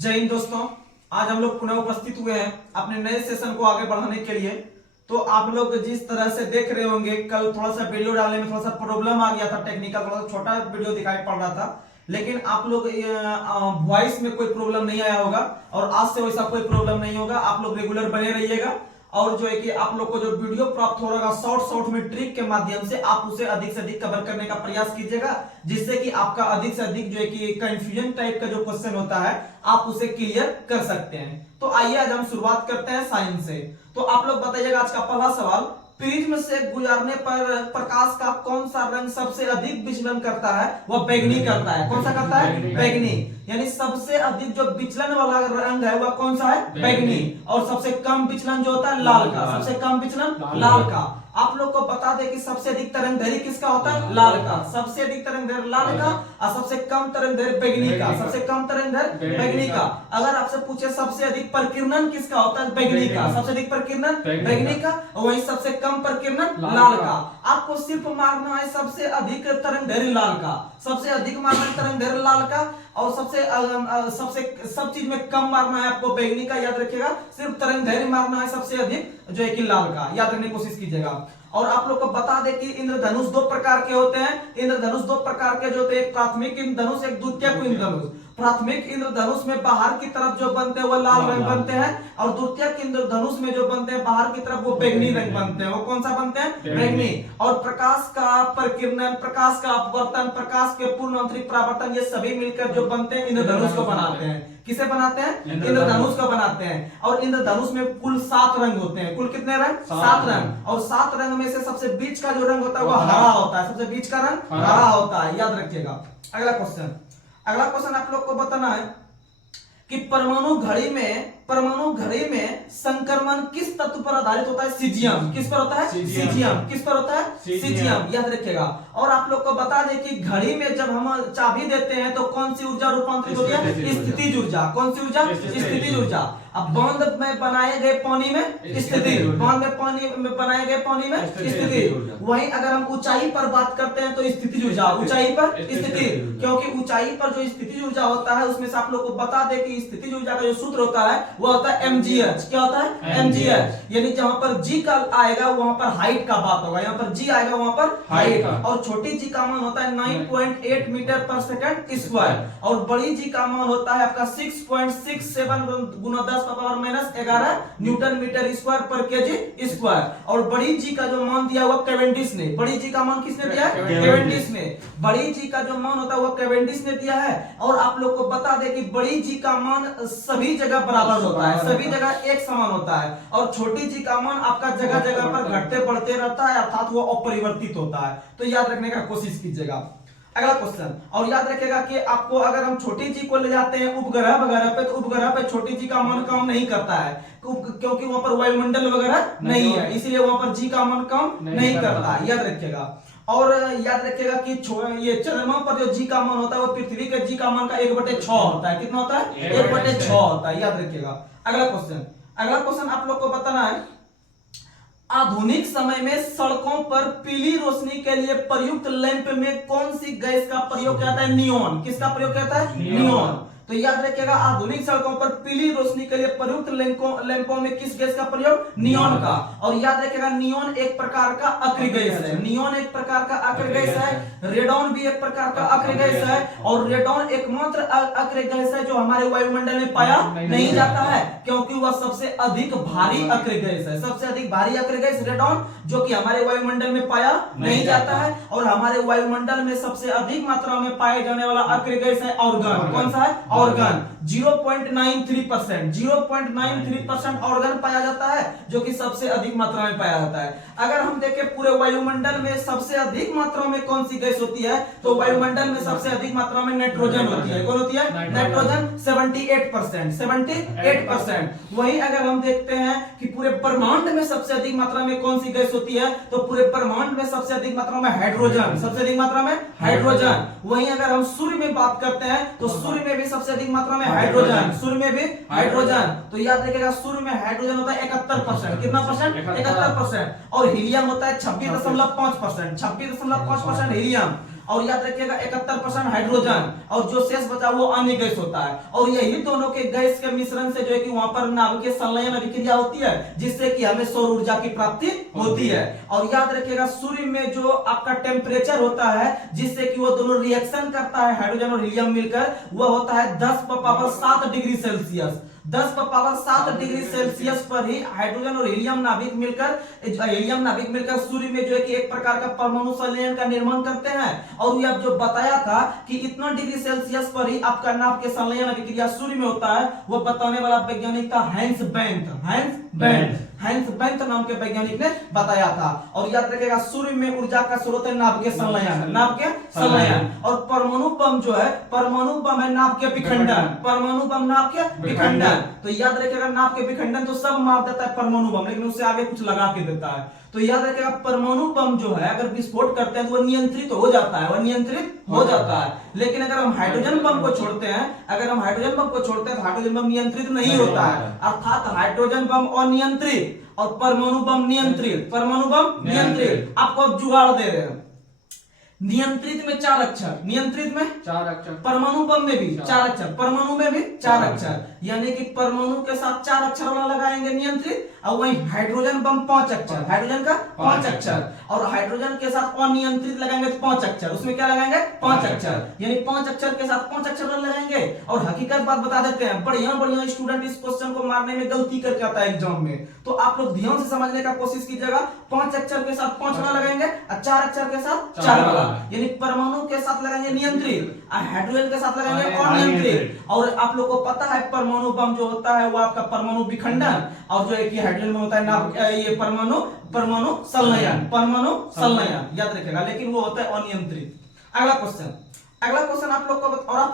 जय हिंद दोस्तों, आज हम लोग पुनः उपस्थित हुए हैं अपने नए सेशन को आगे बढ़ाने के लिए। तो आप लोग जिस तरह से देख रहे होंगे, कल थोड़ा सा वीडियो डालने में थोड़ा सा प्रॉब्लम आ गया था, टेक्निकल थोड़ा सा छोटा वीडियो दिखाई पड़ रहा था, लेकिन आप लोग वॉइस में कोई प्रॉब्लम नहीं आया होगा और आज से वैसा कोई प्रॉब्लम नहीं होगा। आप लोग रेगुलर बने रहिएगा और जो है कि आप लोग को जो वीडियो प्राप्त हो रहा है शॉर्ट में ट्रिक के माध्यम से आप उसे अधिक से अधिक कवर करने का प्रयास कीजिएगा, जिससे कि आपका अधिक से अधिक जो है कि कंफ्यूजन टाइप का जो क्वेश्चन होता है आप उसे क्लियर कर सकते हैं। तो आइए आज हम शुरुआत करते हैं साइंस से। तो आप लोग बताइएगा आज का पहला सवाल, प्रिज्म से गुजरने पर प्रकाश का कौन सा रंग सबसे अधिक विचलन करता है? वह बैंगनी करता है। कौन सा करता है? बैंगनी। यानी सबसे अधिक जो विचलन वाला रंग है वह कौन सा है? बैंगनी। और सबसे कम विचलन जो होता है लाल का। सबसे कम विचलन लाल का। आप लोग को बता दें कि सबसे अधिक तरंगदैर्घ्य किसका होता है? लाल का। सबसे अधिक तरंगदैर्घ्य लाल का और सबसे कम तरंगदैर्घ्य बैंगनी का। सबसे कम तरंगदैर्घ्य बैंगनी का। अगर आपसे पूछे सबसे अधिक प्रकीर्णन किसका होता है? बैंगनी का। सबसे अधिक प्रकीर्णन बैंगनी का, वहीं सबसे कम प्रकीर्णन लाल का। आपको सिर्फ मारना है सबसे अधिक तरंगदैर्घ्य लाल का, सबसे अधिक मारना है तरंगदैर्घ्य लाल का, और सबसे सब चीज में कम मारना है आपको बैंगनी का। याद रखिएगा, सिर्फ तरंगदैर्घ्य मारना है सबसे अधिक जो है कि लाल का। याद रखने की कोशिश कीजिएगा। और आप लोग को बता दें कि इंद्रधनुष दो प्रकार के होते हैं। इंद्रधनुष दो प्रकार के जो होते हैं, एक प्राथमिक इंद्रधनुष, एक द्वितीयक इंद्रधनुष। प्राथमिक इंद्रधनुष में बाहर की तरफ जो बनते हैं वो लाल रंग बनते हैं, और द्वितीयक इंद्रधनुष में जो बनते हैं बाहर की तरफ वो बैंगनी रंग बनते हैं। वो कौन सा बनते हैं? बैंगनी। और प्रकाश का प्रकीर्णन, प्रकाश का अपवर्तन, प्रकाश के पूर्ण आंतरिक परावर्तन, ये सभी मिलकर जो बनते हैं इंद्रधनुष को बनाते हैं। किसे बनाते हैं? इंद्रधनुष को बनाते हैं। और इंद्रधनुष में कुल 7 रंग होते हैं। कुल कितने रंग? 7 रंग। और 7 रंग में से सबसे बीच का जो रंग होता है वो हरा होता है। सबसे बीच का रंग हरा होता है। याद रखिएगा। अगला क्वेश्चन आप लोग को बताना है कि परमाणु घड़ी में संक्रमण किस तत्व पर आधारित होता है? सीजियम। किस पर होता है? सीजियम। किस पर होता है? सीजियम। याद रखिएगा। और आप लोग को बता दें कि घड़ी में जब हम चाबी देते हैं तो कौन सी ऊर्जा रूपांतरित होती है? स्थितिज ऊर्जा। कौन सी ऊर्जा? स्थितिज ऊर्जा। अब बांध में बनाए गए पानी में स्थिति, बांध में पानी में बनाए गए पानी में स्थिति। वहीं अगर हम ऊंचाई पर बात करते हैं तो स्थितिज ऊर्जा। ऊंचाई पर स्थिति, क्योंकि ऊंचाई पर जो स्थितिज ऊर्जा होता है उसमें से आप लोग को बता दें कि स्थितिज ऊर्जा का जो सूत्र होता है वो होता है mgh। क्या होता है? mgh। यानी जहां पर g का आएगा वहां पर हाइट का बात होगा, यहाँ पर g आएगा वहां पर हाइट। और छोटी g का मान होता है 9.8 मीटर पर सेकंड स्क्वायर, और बड़ी g का मान होता है आपका 6.67 गुना 10 का पावर -11 न्यूटन मीटर स्क्वायर पर केजी स्क्वायर। और बड़ी जी का जो मान दिया हुआ कैवेंडिश ने, बड़ी जी का मान किसने दिया है? कैवेंडिश ने। बड़ी जी का जो मान होता है वो कैवेंडिश ने दिया है। और आप लोग को बता दें कि बड़ी जी का मान सभी जगह बराबर होता है, सभी जगह एक समान होता है, और छोटी जी का मान आपका जगह जगह पर घटते बढ़ते रहता है, अर्थात वो अपरिवर्तित होता है। तो याद रखने का कोशिश कीजिएगा। अगला क्वेश्चन, और याद रखिएगा कि आपको अगर हम छोटी जी को ले जाते हैं उपग्रह वगैरह पे तो उपग्रह पे छोटी जी का मान कम नहीं करता है, क्योंकि वहां पर वायुमंडल वगैरह नहीं है, इसलिए वहां पर जी का मान कम नहीं करता है। याद रखिएगा। और याद रखिएगा कि ये चंद्रमा पर जो जी का मान होता है वो पृथ्वी के जी का मान का 1/6 होता है। कितना होता है? 1/6 होता है। याद रखिएगा। अगला क्वेश्चन आप लोग को बताना है, आधुनिक समय में सड़कों पर पीली रोशनी के लिए प्रयुक्त लैंप में कौन सी गैस का प्रयोग किया जाता है? नियोन। किसका प्रयोग किया जाता है? नियोन। तो याद रखिएगा, आधुनिक सड़कों पर पीली रोशनी के लिए प्रयुक्त लैंपों में किस गैस का प्रयोग? नियोन का। और याद रखिएगा, नियोन एक प्रकार का अक्रिय गैस है। नियोन एक प्रकार का अक्रिय गैस है। रेडॉन भी एक प्रकार का अक्रिय गैस है, और रेडॉन एकमात्र अक्रिय गैस है जो हमारे वायुमंडल में पाया नहीं जाता है, क्योंकि वह सबसे अधिक भारी अक्रिय गैस है। सबसे अधिक भारी अक्रिय गैस रेडॉन, जो कि हमारे वायुमंडल में पाया नहीं जाता है। और हमारे वायुमंडल में सबसे अधिक मात्रा में पाए जाने वाला अक्रिय गैस है ऑर्गन। कौन सा है? ऑर्गन। 0.93%, 0.93% ऑर्गन पाया जाता है, जो कि सबसे अधिक मात्रा में पाया जाता है। अगर हम देखें पूरे वायुमंडल में सबसे अधिक मात्रा में कौन सी गैस होती है, तो वायुमंडल में सबसे अधिक मात्रा में नाइट्रोजन होती है। कौन होती है? नाइट्रोजन। 78%, 78%। वहीं अगर हम देखते हैं कि पूरे ब्रह्मांड में सबसे अधिक मात्रा में कौन सी गैस होती है, तो पूरे ब्रह्मांड में सबसे अधिक मात्रा में हाइड्रोजन। सबसे अधिक मात्रा में हाइड्रोजन। वहीं अगर हम सूर्य में बात करते हैं तो सूर्य में भी सबसे अधिक मात्रा में हाइड्रोजन। सूर्य में भी हाइड्रोजन। तो याद रखिएगा, सूर्य में हाइड्रोजन होता है 71%। कितना परसेंट? 71%। और हीलियम होता है 26.5%। 26.5% हीलियम। और याद रखिएगा 71% हाइड्रोजन, और जो शेष बचा वो अन्य गैस होता है। और यही दोनों के गैस के मिश्रण से जो है कि वहां पर नाभिकीय संलयन अभिक्रिया होती है, जिससे कि हमें सौर ऊर्जा की प्राप्ति होती है। और याद रखिएगा सूर्य में जो आपका टेम्परेचर होता है जिससे कि वो दोनों रिएक्शन करता है हाइड्रोजन और हीलियम मिलकर, वह होता है 10⁻7 डिग्री सेल्सियस। 10⁻7 डिग्री सेल्सियस पर ही हाइड्रोजन और हीलियम नाभिक मिलकर सूर्य में जो है कि एक प्रकार का परमाणु संलयन का निर्माण करते हैं। और ये अब जो बताया था कि इतना डिग्री सेल्सियस पर ही आपका नाभ के संलयन अभिक्रिया सूर्य में होता है, वो बताने वाला वैज्ञानिक था हैंस बेंथ नाम के वैज्ञानिक ने बताया था। और याद रखिएगा सूर्य में ऊर्जा का स्रोत है नाभ के संलयन, और परमाणु बम जो है, परमाणु बम है नाभ के विखंडन, परमाणु बम नाभ के विखंडन। तो याद रखिएगा नाभ के विखंडन तो सब मार देता है परमाणु बम, लेकिन उससे आगे कुछ लगा के देता है। तो याद रखिएगा परमाणु बम जो है अगर विस्फोट करते हैं तो वो नियंत्रित हो जाता है, लेकिन अगर हम हाइड्रोजन बम को छोड़ते हैं तो हाइड्रोजन बम नियंत्रित नहीं होता है। अर्थात हाइड्रोजन बम अनियंत्रित और परमाणु बम नियंत्रित। आपको अब जुगाड़ दे रहे हैं। नियंत्रित में 4 अक्षर, परमाणु बम में भी 4 अक्षर, परमाणु में भी 4 अक्षर, यानी कि परमाणु के साथ 4 अक्षर वाला लगाएंगे नियंत्रित, और वही हाइड्रोजन बम 5 अक्षर, हाइड्रोजन का 5 अक्षर, और हाइड्रोजन के साथ अनियंत्रित लगाएंगे तो 5 अक्षर, उसमें क्या लगाएंगे 5 अक्षर, यानी 5 अक्षर के साथ 5 अक्षर वाला लगाएंगे। और हकीकत बात बता देते हैं, बढ़िया स्टूडेंट इस क्वेश्चन को मारने में गलती करके आता है एग्जाम में, तो आप लोग ध्यान से समझने का कोशिश कीजिएगा। 5 अक्षर के साथ 5 वाला लगाएंगे और 4 अक्षर के साथ 4 वाला, यानी परमाणु के साथ लगाएंगे नियंत्रित, हाइड्रोजन के साथ लगाएंगे अनियंत्रित। और आप लोग को पता है परमाणु बम जो होता है वो आपका परमाणु विखंडन, और जो है कि हाइड्रोजन में होता है नाभ ये परमाणु संलयन, याद रखिएगा, लेकिन वो होता है अनियंत्रित। अगला क्वेश्चन आप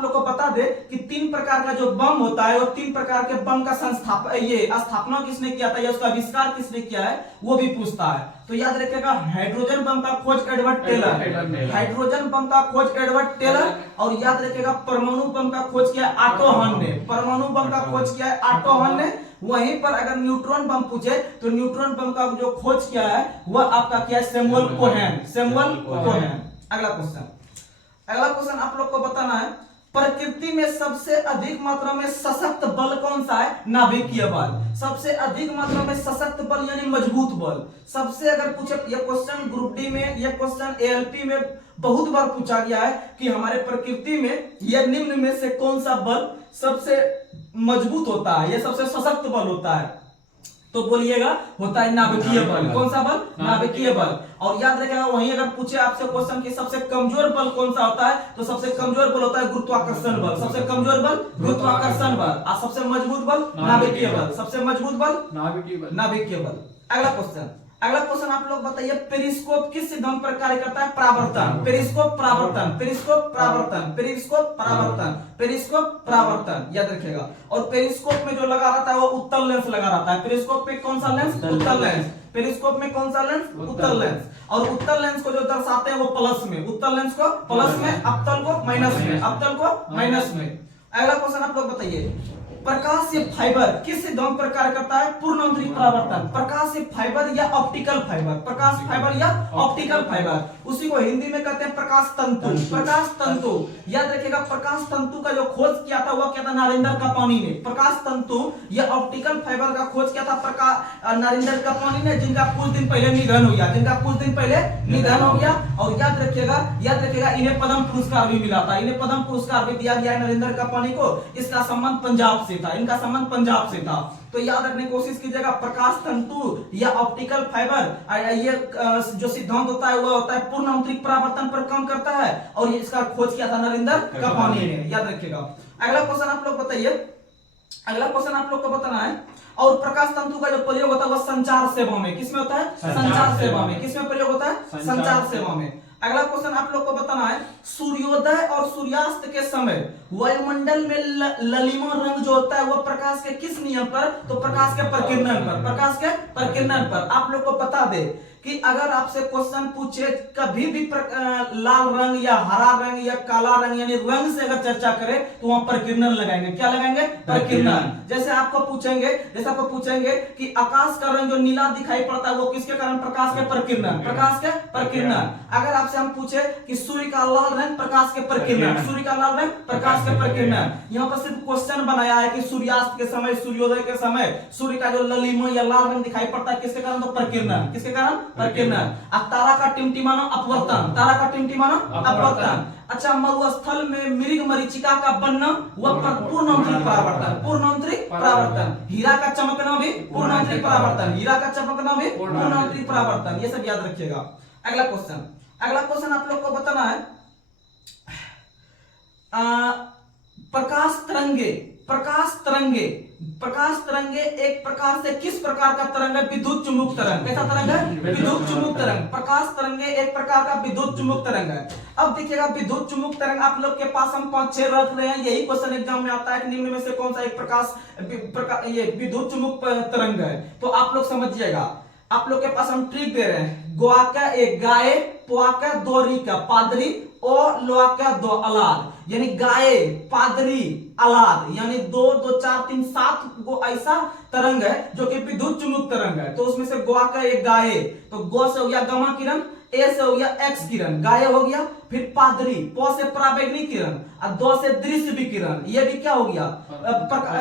लोग को बता दे कि 3 प्रकार का जो बम होता है, वो 3 प्रकार के बम का स्थापना किसने किया था या उसका आविष्कार किसने किया है, वो भी पूछता है। तो याद रखिएगा हाइड्रोजन बम का खोज एडवर्ड टेलर, हाइड्रोजन बम का खोज एडवर्ड टेलर, और याद रखिएगा परमाणु बम का खोज किया ऑटो हन ने, परमाणु बम का खोज किया है ऑटो हन ने। वहीं पर अगर न्यूट्रॉन बम पूछे तो न्यूट्रॉन बम का जो खोज किया है वह आपका क्या है, सैमुअल कोहेन। अगला क्वेश्चन आप लोग को बताना है, प्रकृति में सबसे अधिक मात्रा में सशक्त बल कौन सा है, नाभिकीय बल। सबसे अधिक मात्रा में सशक्त बल यानी मजबूत बल, सबसे अगर पूछे, यह क्वेश्चन ग्रुप डी में, यह क्वेश्चन एएलपी में बहुत बार पूछा गया है कि हमारे प्रकृति में यह निम्न में से कौन सा बल सबसे मजबूत होता है, यह सबसे सशक्त बल होता है, तो बोलिएगा होता है नाभिकीय बल। कौन सा बल, नाभिकीय बल। और याद रखिएगा वहीं अगर पूछे आपसे क्वेश्चन कि सबसे कमजोर बल कौन सा होता है, तो सबसे कमजोर बल होता है गुरुत्वाकर्षण बल, सबसे कमजोर बल गुरुत्वाकर्षण बल, और सबसे मजबूत बल नाभिकीय बल, सबसे मजबूत बल नाभिकीय बल। अगला क्वेश्चन आप लोग बताइए, पेरिस्कोप किस सिद्धांत पर कार्य करता है, परावर्तन। पेरिस्कोप परावर्तन, याद रखिएगा। और पेरिस्कोप में जो लगा रहता है वो उत्तल लेंस लगा रहता है। पेरिस्कोप में कौन सा लेंस, उत्तल लेंस। पेरिस्कोप में कौन सा लेंस, उत्तल लेंस। और उत्तल लेंस को जो दर्शाते हैं वो प्लस में, उत्तल लेंस को प्लस में, अवतल को माइनस में, अगला क्वेश्चन आप लोग बताइए, प्रकाशीय फाइबर किस सिद्धांत पर कार्य करता है, पूर्ण आंतरिक परावर्तन। प्रकाशीय फाइबर या ऑप्टिकल फाइबर, प्रकाश फाइबर या ऑप्टिकल फाइबर, उसी को हिंदी में कहते हैं प्रकाश तंतु। याद रखिएगा प्रकाश तंतु का जो खोज किया था वह क्या था, नरेंद्र कपानी ने। प्रकाश तंतु या ऑप्टिकल फाइबर का खोज किया था नरेंद्र कपानी ने, जिनका कुछ दिन पहले निधन हो गया। और याद रखिएगा इन्हें पद्म पुरस्कार भी मिला था, इन्हें पद्म पुरस्कार भी दिया गया है नरेंद्र कपानी को। इसका संबंध पंजाब से था, इनका संबंध पंजाब से था। तो याद रखने की कोशिश कीजिएगा, प्रकाश तंतु या ऑप्टिकल फाइबर ये जो सिद्धांत होता है वह होता है पूर्ण आंतरिक परावर्तन पर काम करता है, और ये इसका खोज किया था नरेंद्र कपानी ने, याद रखिएगा। अगला क्वेश्चन आप लोग बताइए, अगला क्वेश्चन आप लोग को बताना है, और प्रकाश तंतु का जो प्रयोग होता है वह संचार सेवा में, किसमें होता है, संचार सेवा में। किसमें प्रयोग होता है, संचार सेवा में। अगला क्वेश्चन आप लोग को बताना है, सूर्योदय और सूर्यास्त के समय वायुमंडल में ललिमा रंग जो होता है वह प्रकाश के किस नियम पर, तो प्रकाश के प्रकीर्णन पर। आप लोग को बता दे कि अगर आपसे क्वेश्चन पूछे कभी भी लाल रंग या हरा रंग या काला रंग यानी रंग से अगर चर्चा करें तो वहां प्रकीर्णन लगाएंगे। क्या लगाएंगे? प्रकीर्णन। जैसे आपको पूछेंगे कि आकाश का रंग जो नीला दिखाई पड़ता है वो किसके कारण? प्रकाश के प्रकीर्णन। प्रकाश के प्रकीर्णन। अगर आपसे हम पूछे कि सूर्य का लाल रंग प्रकाश के प्रकीर्णन, सूर्य का लाल रंग प्रकाश के प्रकीर्णन। यहाँ पर सिर्फ क्वेश्चन बनाया है कि सूर्यास्त के समय, सूर्योदय के समय सूर्य का जो ललिमा या लाल रंग दिखाई पड़ता है किसके कारण? तो प्रकीर्णन। किसके कारण? प्रकीर्णन। अब तारा का टिमटिमाना अपवर्तन, तारा का टिमटिमाना अपवर्तन। अच्छा, मरुस्थल में मृग मरीचिका का बनना वह पूर्णांतरिक परावर्तन, पूर्णांतरिक परावर्तन। हीरा का चमकना भी पूर्णांतरिक परावर्तन, हीरा का चमकना भी पूर्णांतरिक परावर्तन। ये सब याद रखिएगा। अगला क्वेश्चन आप लोग को बताना है प्रकाश तरंगे एक प्रकार से किस प्रकार का तरंग है? विद्युत चुम्बक तरंग। कैसा तरंग है? विद्युत चुम्बक तरंग। प्रकाश तरंगे एक प्रकार का विद्युत चुम्बक तरंग है। अब देखिएगा विद्युत चुम्बक तरंग आप लोग के पास हम 5-6 रख रहे हैं, यही क्वेश्चन एग्जाम में आता है कि निम्न में से कौन सा एक ये विद्युत चुम्बक तरंग है? तो आप लोग समझिएगा, आप लोग के पास हम ट्रिक दे रहे हैं। गोआका एक गाय, पोआका दो रिका पादरी और लोआका दो अलाद, यानी गाय, पादरी, अलाद, यानी 2 2 4 3 7 को ऐसा तरंग है जो कि विद्युत चुम्बक तरंग है। तो उसमें से गोआ का एक गाय, तो गो से हो गया गामा किरण, ए से हो गया एक्स किरण, गाय हो गया, फिर पादरी, पो से पराबैंगनी किरण और दो से दृश्य विकिरण, ये भी क्या हो गया?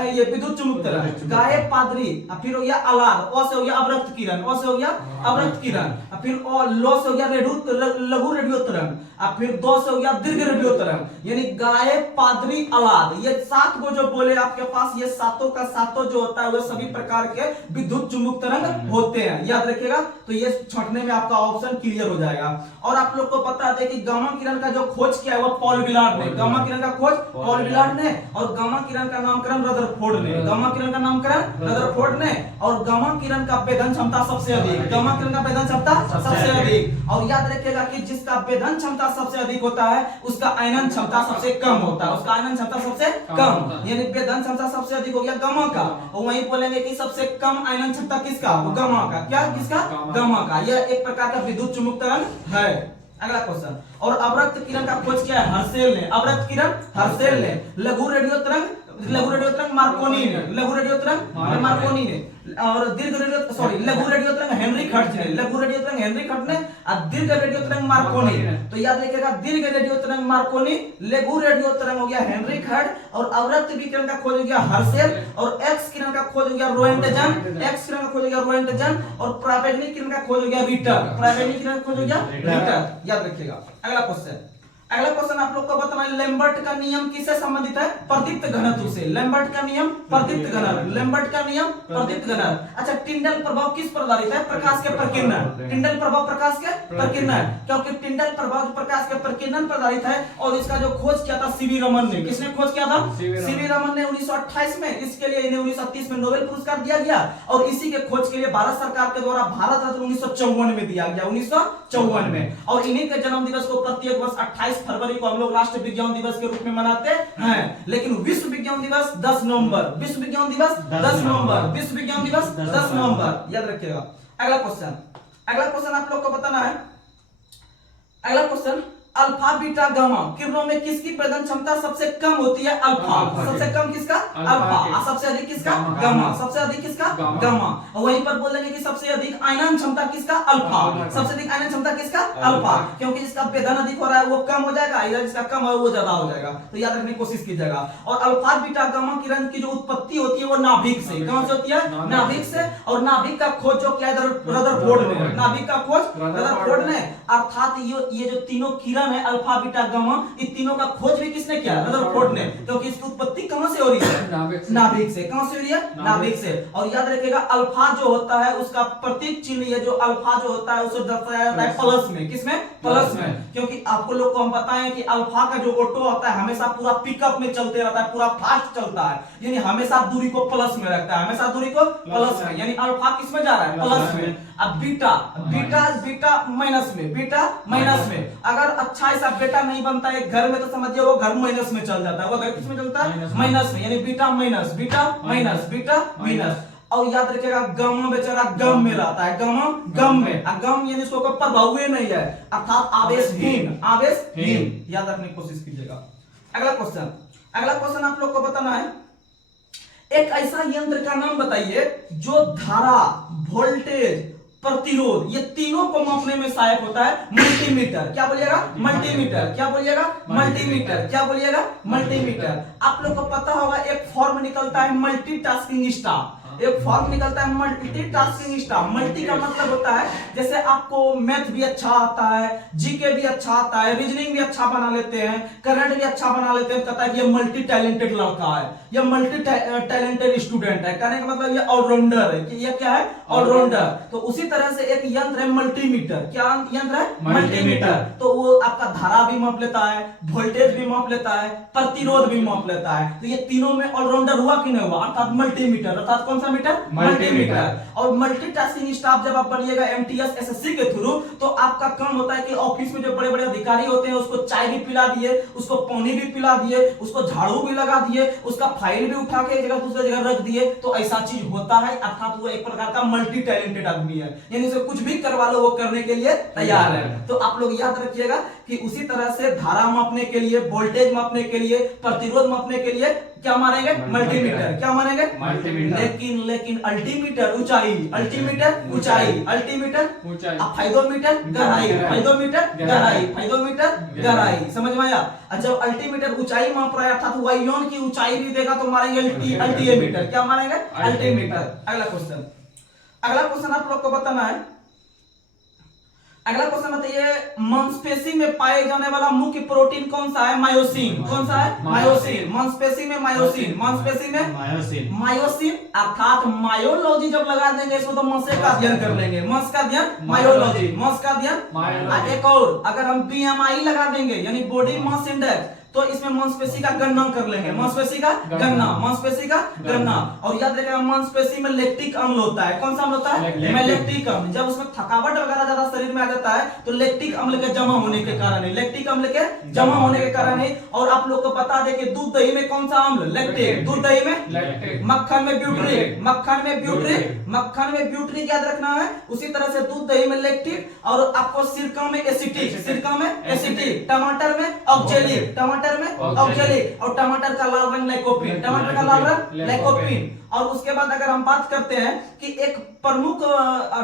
ये विद्युत चुम्बक तरंग। गाय, पादरी, फिर हो गया अलाद, ओ से हो गया अवरक्त किरण, ओ से हो गया अवरक्त किरण, फिर लो से हो गया लघु रेडियो तरंग, फिर दो से हो गया दीर्घ रेडियो तरंग। यानी गाय, पादरी, अलाद, ये 7 को जो बोले आपके पास, ये सातों का सातों जो होता है वो सभी प्रकार के विद्युत चुम्बक तरंग होते हैं। याद रखिएगा। तो ये छठने में आपका ऑप्शन क्लियर हो जाएगा। और आप लोग को पता है कि गामा किरण का जो खोज किया है वो पॉल विलार्ड ने, गामा किरण का खोज पॉल विलार्ड ने, और गामा किरण का नामकरण रदरफोर्ड ने, गामा किरण का नामकरण रदरफोर्ड ने। और गामा किरण का भेदन क्षमता सबसे अधिक, गामा किरण का भेदन क्षमता सबसे अधिक। और याद रखिएगा कि जिसका भेदन क्षमता सबसे अधिक होता है उसका आयनन क्षमता सबसे कम होता है, उसका आयनन क्षमता सबसे कम, यानी भेदन क्षमता सबसे अधिक हो गया गामा का। और वहीं बोलेंगे कि सबसे कम आयनन क्षमता किसका? गामा का। क्या? किसका? गामा का। यह एक प्रकार का विद्युत चुम्बक तरंग है। अगला क्वेश्चन, और अवरक्त किरण का खोज किया है हर्शेल ने, अवरक्त किरण हर्शेल ने। लघु रेडियो तरंग मार्कोनी ने, लघु रेडियो तरंग मार्कोनी ने, और दीर्घ रेडियो लघु रेडियो तरंग हेनरिक हर्ट्ज ने, लघु रेडियो तरंग हेनरिक हर्ट्ज ने, और दीर्घ रेडियो तरंग मार्कोनी। तो याद रखिएगा, दीर्घ रेडियो तरंग मार्कोनी, लघु रेडियो तरंग हो गया हेनरिक हर्ट्ज, और अवरक्त विकिरण का खोज हो गया हर्शेल, और एक्स किरण का खोज हो गया रोएंटजन, एक्स किरण का खोज हो गया रोएंटजन, और पराबैंगनी किरण का खोज हो गया रिटर, पराबैंगनी किरण का खोज हो गया रिटर। याद रखिएगा। अगला क्वेश्चन आप लोग को बताना है, लेम्बर्ट का नियम किससे संबंधित है? प्रदीप्त घनत्व से। लेम्बर्ट का नियम प्रदीप्त घनत्व, लेम्बर्ट का नियम प्रदीप्त घनत्व। अच्छा, टिंडल प्रभाव किस पर आधारित है? प्रकाश के प्रकीर्णन। टिंडल प्रभाव प्रकाश के प्रकीर्णन, क्योंकि टिंडल प्रभाव प्रकाश के प्रकीर्णन पर आधारित है। और इसका जो खोज किया था सीवी रमन ने, किसने खोज किया था? सीवी रमन ने 1928 में। इसके लिए इन्हें 1930 में नोबेल पुरस्कार दिया गया, और इसी के खोज के लिए भारत सरकार के द्वारा भारत रत्न 1954 में दिया गया, 1954 में। और इन्हीं के जन्म दिवस को प्रत्येक वर्ष 28 फरवरी को हम लोग राष्ट्रीय विज्ञान दिवस के रूप में मनाते हैं। लेकिन विश्व विज्ञान दिवस 10 नवंबर, विश्व विज्ञान दिवस 10 नवंबर, विश्व विज्ञान दिवस 10 नवंबर। याद रखिएगा। अगला क्वेश्चन आप लोग को बताना है। अगला क्वेश्चन, अल्फा बीटा गामा किरणों में किसकी भेदन क्षमता सबसे कम होती है? अल्फा। सबसे कम किसका? अल्फा। सबसे अधिक किसका? गामा। सबसे अधिक किसका? गामा। और वहीं पर बोलेंगे कि सबसे अधिक आयनन क्षमता किसका? अल्फा। सबसे अधिक आयनन क्षमता किसका? अल्फा, क्योंकि जिसका भेदन अधिक हो रहा है वो कम हो जाएगा, इधर जिसका कम है वो ज्यादा हो जाएगा। तो याद रखने की कोशिश कीजिएगा। और अल्फा बीटा गामा किरण की जो उत्पत्ति होती है वो नाभिक से। कहां से होती है? नाभिक से। और नाभिक का खोज जो किया रदरफोर्ड ने, नाभिक का खोज रदरफोर्ड ने। अर्थात ये जो तीनों किरण है अल्फा बीटा गामा, इन तीनों का खोज भी किसने किया? रदरफोर्ड ने। क्योंकि इसकी उत्पत्ति कहां से हो रही है? नाभिक से। कहां से हो रही है? नाभिक से। और याद रखिएगा, अल्फा जो होता है उसका प्रतीक चिन्ह, ये जो अल्फा जो होता है उसे दर्शाया जाता है प्लस में। किसमें? प्लस में। क्योंकि आपको लोग को हम बताएं कि अल्फा का जो ऑटो होता है हमेशा पूरा पिकअप में चलते रहता है, पूरा फास्ट चलता है, यानी हमेशा दूरी को प्लस में रखता है, हमेशा दूरी को प्लस में, यानी अल्फा किसमें जा रहा है? प्लस में। अब बीटा माइनस में, बीटा माइनस में। अगर अच्छा ऐसा बेटा नहीं बनता है घर में तो समझिए वो घर माइनस में चल जाता है, वो घर किस में चलता है? माइनस में, यानी beta minus, beta minus, beta minus. और याद रखिएगा गम बेचारा गम में रहता है, गम में, गम यानी इसको कोई प्रभाव नहीं है, अर्थात आवेशहीन, याद रखने की कोशिश कीजिएगा। अगला क्वेश्चन आप लोग को बताना है, एक ऐसा यंत्र का नाम बताइए जो धारा, वोल्टेज, प्रतिरोध ये तीनों को मापने में सहायक होता है। मल्टीमीटर। क्या बोलिएगा? मल्टीमीटर। क्या बोलिएगा? मल्टीमीटर। क्या बोलिएगा? मल्टीमीटर। आप लोग को पता होगा एक फॉर्म निकलता है मल्टीटास्किंग स्टाफ, एक फॉर्म निकलता है मल्टीटास्किंग स्टाफ। मल्टी का मतलब होता है जैसे आपको मैथ भी अच्छा आता है, जीके भी अच्छा आता है, रीजनिंग भी अच्छा बना लेते हैं, करंट भी अच्छा बना लेते हैं, कहता है कि ये मल्टी टैलेंटेड लड़का है, ये मल्टी टैलेंटेड स्टूडेंट है। कहने का मतलब ये ऑलराउंडर है, कि ये क्या है? ऑलराउंडर। तो उसी तरह से एक यंत्र है मल्टीमीटर। क्या यंत्र है? मल्टीमीटर। तो वो आपका धारा भी माप लेता है, वोल्टेज भी माप लेता है, प्रतिरोध भी माप लेता है। तो ये तीनों में ऑलराउंडर हुआ कि नहीं हुआ? अर्थात मल्टीमीटर। अर्थात कौन सा मीटर? मल्टीमीटर। और मल्टीटास्किंग स्टाफ जब आप बनिएगा एमटीएस एसएससी के थ्रू, तो आपका काम होता है कि ऑफिस में जो बड़े बड़े अधिकारी होते हैं उसको चाय भी पिला दिए, उसको पानी भी पिला दिए, उसको झाड़ू भी लगा दिए, उसका फाइल भी उठा के एक जगह दूसरे जगह रख दिए। तो ऐसा चीज होता है, अर्थात वो एक प्रकार का मल्टी टैलेंटेड आदमी है, यानी उसे कुछ भी करवा लो वो करने के लिए तैयार है। तो आप लोग याद रखिएगा कि उसी तरह से धारा मापने के लिए, वोल्टेज मापने के लिए, प्रतिरोध मापने के लिए क्या मारेंगे? मल्टीमीटर। क्या मारेंगे? मल्टीमीटर। लेकिन अल्टीमीटर ऊंचाई, अल्टीमीटर ऊंचाई, अल्टीमीटर ऊंचाई, फाइडोमीटर गहराई, फाइडोमीटर गहराई, फाइडोमीटर गहराई। समझ में आया? जब अल्टीमीटर ऊंचाई माप रहा है अर्थात वायुयान की ऊंचाई भी देगा तो मारेंगे अल्टीमीटर। क्या मारेंगे? अल्टीमीटर। अगला क्वेश्चन आप लोग को बताना है। अगला क्वेश्चन बताइए, मांसपेशी में पाए जाने वाला मुख्य प्रोटीन कौन सा है? मायोसिन। कौन सा है? मायोसिन। मांसपेशी में मायोसिन, मांसपेशी में मायोसिन अर्थात मायोलॉजी जब लगा देंगे इसमें तो मसे का अध्ययन कर लेंगे। मस का अध्ययन मायोलॉजी, मस का अध्ययन। एक और अगर हम बीएमआई लगा देंगे यानी बॉडी मास इंडेक्स, तो इसमें मांसपेशी का गणना कर लेंगे, मांसपेशी का गणना, मांसपेशी का गणना। और याद रखिएगा मांसपेशी में लैक्टिक अम्ल होता है। कौन सा अम्ल होता है? लैक्टिक अम्ल। जब उसमें थकावट वगैरह ज्यादा शरीर में आ जाता है तो लैक्टिक अम्ल के जमा होने के कारण है, लैक्टिक अम्ल के जमा होने के कारण है। और आप लोग को बता दें कि दूध दही में कौन सा अम्ल? लैक्टिक। दूध दही में लैक्टिक, मक्खन में ब्यूटरिक, मक्खन में ब्यूटरिक, मक्खन में ब्यूटरिक याद रखना है। उसी तरह से दूध दही में लैक्टिक, और आपको सिरका में एसिटिक, सिरका में एसिटिक, टमाटर में ऑक्जेलिक, टमाटर में ऑक्जेलिक, और टमाटर का लाल रंग लाइकोपीन, टमाटर का लाल रंग लाइकोपीन। और उसके बाद अगर हम बात करते हैं कि एक प्रमुख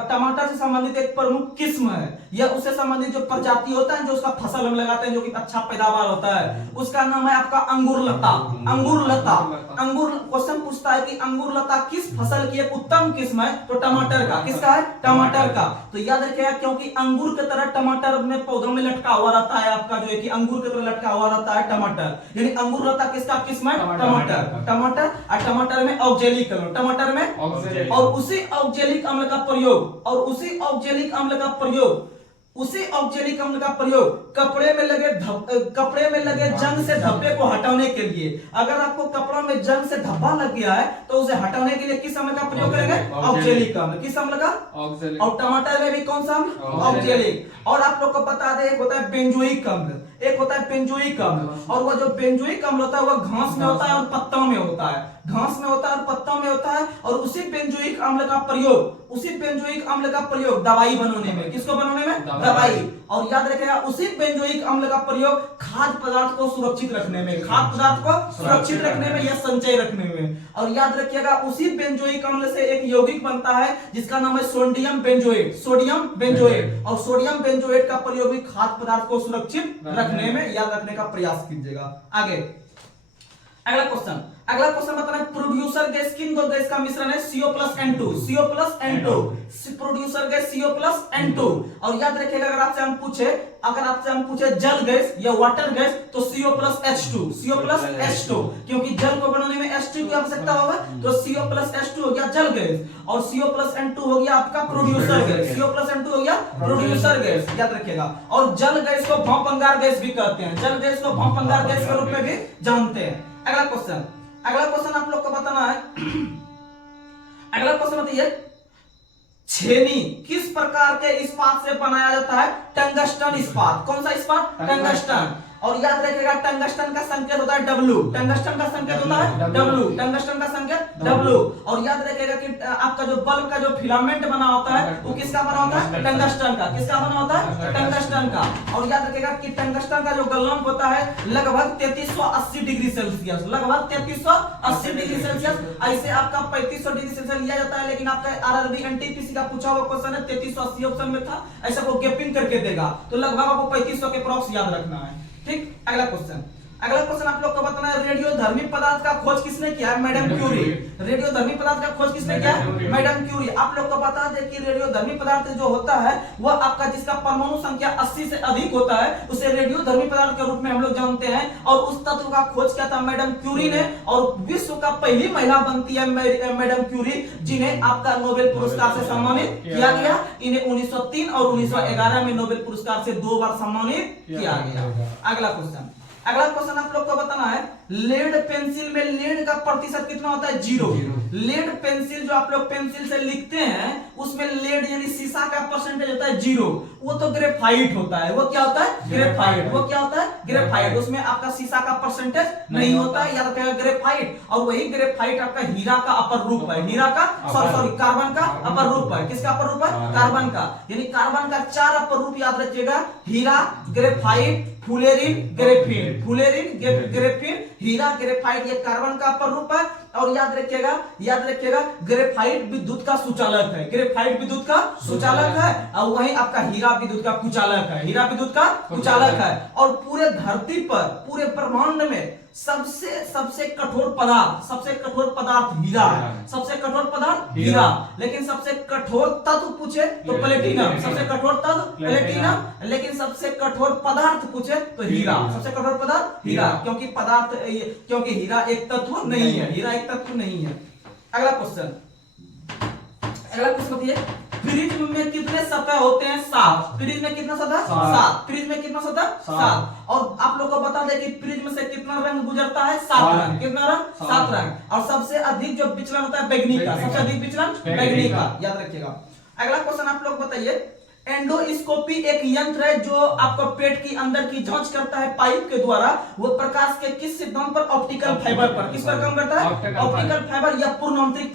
टमाटर से संबंधित एक प्रमुख किस्म है या उससे संबंधित जो प्रजाति होता है जो उसका फसल हम लगाते हैं जो कि अच्छा पैदावार होता है, उसका नाम है आपका अंगूर लता। अंगूर लता। अंगूर क्वेश्चन पूछता है कि अंगूर लता किस फसल की एक उत्तम किस्म है? तो टमाटर का। किसका है? टमाटर का। तो याद रखिएगा क्योंकि अंगूर की तरह टमाटर में पौधों में लटका हुआ रहता है आपका जो है कि अंगूर की तरह लटका हुआ रहता है टमाटर, यानी अंगूर लता किसका किस्म है? टमाटर। टमाटर। और टमाटर में ऑक्जेलिक, टमाटर में ऑक्जेलिक। और उसी ऑक्जेलिक अम्ल का प्रयोग, और उसी ऑक्जेलिक अम्ल का प्रयोग, उसी ऑक्जेलिक अम्ल का प्रयोग कपड़े में लगे जंग से धब्बे को हटाने के लिए। अगर आपको कपड़ों में जंग से धब्बा लग गया है तो उसे हटाने के लिए किस अम्ल का प्रयोग करेंगे? ऑक्जेलिक अम्ल। किस अम्ल का? ऑक्जेलिक। और टमाटर में भी कौन सा अम्ल? ऑक्जेलिक। और आप लोग को बता दें एक होता है बेंजोइक अम्ल, एक होता है बेंजोइक अम्ल। और वो जो बेंजोइक अम्ल होता है वो घास में होता है और पत्तों में होता है, घास में होता है और पत्तों में होता है। और उसी बेंजोइक अम्ल का प्रयोग, उसी बेंजोइक अम्ल का प्रयोग दवाई बनाने में, किसको बनाने में? दवाई। और याद रखिएगा उसी बेंजोइक अम्ल का प्रयोग खाद्य पदार्थ को सुरक्षित रखने में, खाद्य पदार्थ को सुरक्षित रखने में या संचय रखने में। और याद रखिएगा उसी बेंजोइक अम्ल से एक यौगिक बनता है जिसका नाम है सोडियम बेंजोएट, सोडियम बेंजोएट। और सोडियम बेंजोएट का प्रयोग भी खाद्य पदार्थ को सुरक्षित रखने में, याद रखने का प्रयास कीजिएगा। आगे अगला क्वेश्चन बताना है, प्रोड्यूसर गैस किन दो गैस का मिश्रण है? CO plus N2, CO plus N2, producer gas CO plus N2। और याद रखिएगा अगर आपसे हम पूछे जल गैस या वाटर गैस तो CO plus H2, CO plus H2, क्योंकि जल को बनाने में H2 की आवश्यकता होगा तो CO प्लस H2 हो गया जल गैस, और CO प्लस N2 हो गया आपका producer gas, CO plus N2 हो गया प्रोड्यूसर गैस, याद रखिएगा। और जल गैस को भौप अंगार गैस भी कहते हैं, जल गैस को भौप अंगार गैस के रूप में भी जानते हैं। अगला क्वेश्चन आप लोग को बताना है। अगला क्वेश्चन बताइए, छेनी किस प्रकार के इस्पात से बनाया जाता है? टंगस्टन इस्पात। कौन सा इस्पात? टंगस्टन। और याद रखिएगा टंगस्टन का संकेत होता है W, टंगस्टन का संकेत होता है W, टंगस्टन का संकेत W। और याद रखिएगा कि आपका जो बल्ब का जो फिलामेंट बना होता है वो किसका बना होता है? टंगस्टन का। किसका बना होता है? टंगस्टन का। और याद रखिएगा कि टंगस्टन का जो गलनांक होता है लगभग 3380 डिग्री सेल्सियस, लगभग 3380 डिग्री सेल्सियस। ऐसे आपका 3500 डिग्री सेल्सियस लिया जाता है, लेकिन आपका आरआरबी एनटीपीसी का पूछा हुआ क्वेश्चन है 3380 ऑप्शन में था, ऐसा वो गैपिंग करके देगा, तो लगभग आपको 3500 के अप्रॉक्स याद रखना है। ठीक, अगला क्वेश्चन आप लोग को बताना है रेडियोधर्मी पदार्थ का खोज किसने किया है? Madam Curie. रेडियोधर्मी पदार्थ का खोज किसने किया है? Madam Curie. आप लोग को बता दें कि रेडियोधर्मी पदार्थ जो होता है वह आपका जिसका परमाणु संख्या 80 से अधिक होता है उसे रेडियोधर्मी पदार्थ के रूप में हम लोग जानते हैं। और उस तत्व का खोज किया था मैडम क्यूरी ने, और विश्व का पहली महिला बनती है मैडम क्यूरी, जिन्हें आपका नोबेल पुरस्कार से सम्मानित किया गया। इन्हें 1903 और 1911 में नोबेल पुरस्कार से 2 बार सम्मानित किया गया। अगला क्वेश्चन आप लोग को बताना है लेड पेंसिल में लेड का प्रतिशत कितना होता है? 0। लेड पेंसिल जो आप लोग पेंसिल से लिखते हैं उसमें लेड यानी शीशा का परसेंटेज होता है 0। वो तो ग्रेफाइट होता है। वो क्या होता है? ग्रेफाइट। वो क्या होता है? ग्रेफाइट। उसमें आपका शीशा का परसेंटेज नहीं होता है, याद रखिएगा ग्रेफाइट। और वही ग्रेफाइट आपका हीरा का अपर रूप है। हीरा का सॉरी कार्बन का अपर रूप है। किसका अपर रूप है? कार्बन का। यानी कार्बन का 4 अपर रूप याद रखिएगा, हीरा, graphite, fullerene, graphene. Fullerene, graphene, हीरा, ग्रेफाइट, ये कार्बन का अपर रूप है। और याद रखिएगा ग्रेफाइट विद्युत का सुचालक है। ग्रेफाइट विद्युत का सुचालक है, और वहीं आपका हीरा विद्युत का कुचालक है। हीरा विद्युत का कुचालक है। और पूरे धरती पर, पूरे ब्रह्मांड में सबसे कठोर पदार्थ हीरा है। सबसे कठोर पदार्थ हीरा। लेकिन सबसे कठोर तत्व पूछे तो प्लेटिनम। सबसे कठोर तत्व प्लेटिनम, लेकिन सबसे कठोर पदार्थ पूछे तो हीरा। सबसे कठोर पदार्थ हीरा, क्योंकि हीरा एक तत्व नहीं है। हीरा एक तत्व नहीं है। अगला क्वेश्चन बताइए प्रिज्म में कितने सतह होते हैं? 7। प्रिज्म में कितना सतह? 7। प्रिज्म में कितना सतह? 7। और आप लोग को बता दें कि प्रिज्म से कितना रंग गुजरता है? 7 रंग। कितना रंग? 7 रंग। और सबसे अधिक जो विचलन होता है बैगनी का। सबसे अधिक विचलन बैगनी का, याद रखिएगा। अगला क्वेश्चन आप लोग बताइए एंडोस्कोपी एक यंत्र है जो आपको पेट की अंदर की जांच करता है पाइप के द्वारा। वो प्रकाश के किस सिद्धांत पर? ऑप्टिकल फाइबर पर। किस पर काम करता है? ऑप्टिकल फाइबर या पूर्णांतरिक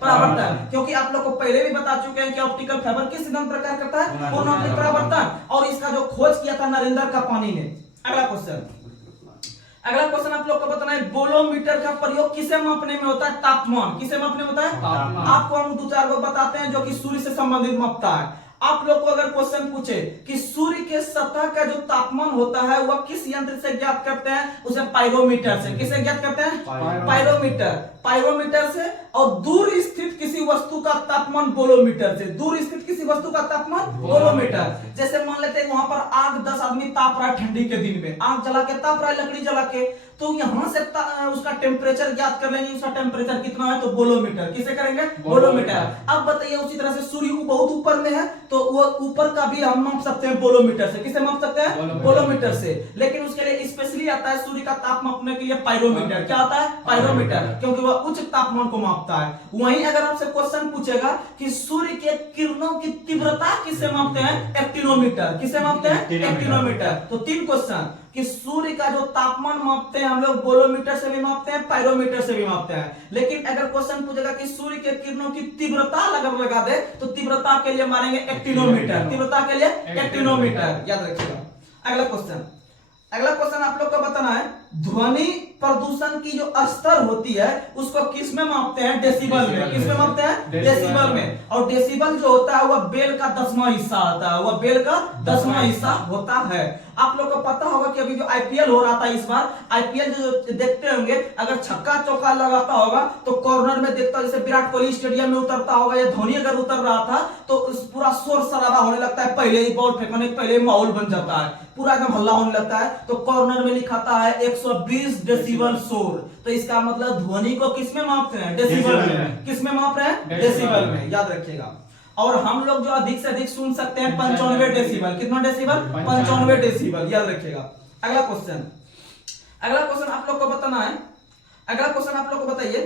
परावर्तन। क्योंकि आप लोग को पहले भी बता चुके हैं कि ऑप्टिकल फाइबर किस सिद्धांत पर कार्य करता है? पूर्णांतरिक परावर्तन। और इसका जो खोज किया था नरेंद्र कापानी ने। अगला क्वेश्चन आप लोग को बताना है बोलोमीटर का प्रयोग किसे मापने में होता है? तापमान। किसे मापने में होता है? तापमान। आपको हम 2-4 को बताते हैं जो कि सूर्य से संबंधित मापता है। आप लोग को अगर क्वेश्चन पूछे कि सूर्य के सतह का जो तापमान होता है वह किस यंत्र से ज्ञात करते हैं? उसे पाइरोमीटर से। किसे ज्ञात करते हैं? पाइरोमीटर से। और दूर स्थित किसी वस्तु का तापमान बोलोमीटर से। दूर स्थित किसी वस्तु का तापमान बोलोमीटर। जैसे मान लेते हैं वहां पर आग 10 आदमी ताप रहा है ठंडी के दिन में, आग जला के ताप रहा है, लकड़ी जला के, तो यहां से उसका टेम्परेचर ज्ञात कर लेंगे। उसका टेम्परेचर कितना है? तो बोलोमीटर। किसे करेंगे? बोलोमीटर। अब बताइए उसी तरह से सूर्य बहुत ऊपर में है तो वो ऊपर का भी हम माप सकते हैं बोलोमीटर से। किसे माप सकते हैं? बोलोमीटर से। लेकिन उसके लिए स्पेशली आता है सूर्य का ताप मापने के लिए पाइरोमीटर। क्या आता है? पाइरोमीटर, क्योंकि वह उच्च तापमान को मापता है। वहीं अगर आपसे क्वेश्चन पूछेगा कि सूर्य के किरणों की तीव्रता किसे मापते हैं? एक्टिनोमीटर। किसे मापते हैं? एक्टिनोमीटर। तो 3 क्वेश्चन कि सूर्य का जो तापमान मापते हैं हम लोग बोलोमीटर से भी मापते हैं, पाइरोमीटर से भी मापते हैं। लेकिन अगर क्वेश्चन पूछेगा कि सूर्य के किरणों की तीव्रता अगर लगा दे तो तीव्रता के लिए मारेंगे एक्टिनोमीटर। तीव्रता के लिए एक्टिनोमीटर, याद रखिएगा। अगला क्वेश्चन आप लोग को बताना है ध्वनि प्रदूषण की जो स्तर होती है उसको किस में मापते हैं? डेसिबल में। किस में मापते हैं? डेसिबल में। और डेसिबल जो होता है वह बेल का 10वां हिस्सा होता है। वह बेल का 10वां हिस्सा होता है। आप लोग को पता होगा कि अभी जो आईपीएल हो रहा था इस बार, आईपीएल जो देखते होंगे, अगर छक्का चौका लगाता होगा तो कॉर्नर में देखता, जैसे विराट कोहली स्टेडियम में उतरता होगा या धोनी अगर उतर रहा था तो पूरा शोर शराबा होने लगता है। पहले ही बॉल फेंकने पहले माहौल बन जाता है, पूरा एकदम हल्ला होने लगता है। तो कॉर्नर में लिखाता है 120 डेसिबल शोर। तो इसका मतलब ध्वनि को किस में मापते हैं? डेसिबल में। किस में माप रहे हैं? डेसिबल में, याद रखिएगा। और हम लोग जो अधिक से अधिक सुन सकते हैं 95 डेसिबल। कितना डेसिबल? 95 डेसिबल, याद रखिएगा। अगला क्वेश्चन आप लोग को बताना है। अगला क्वेश्चन आप लोग को बताइए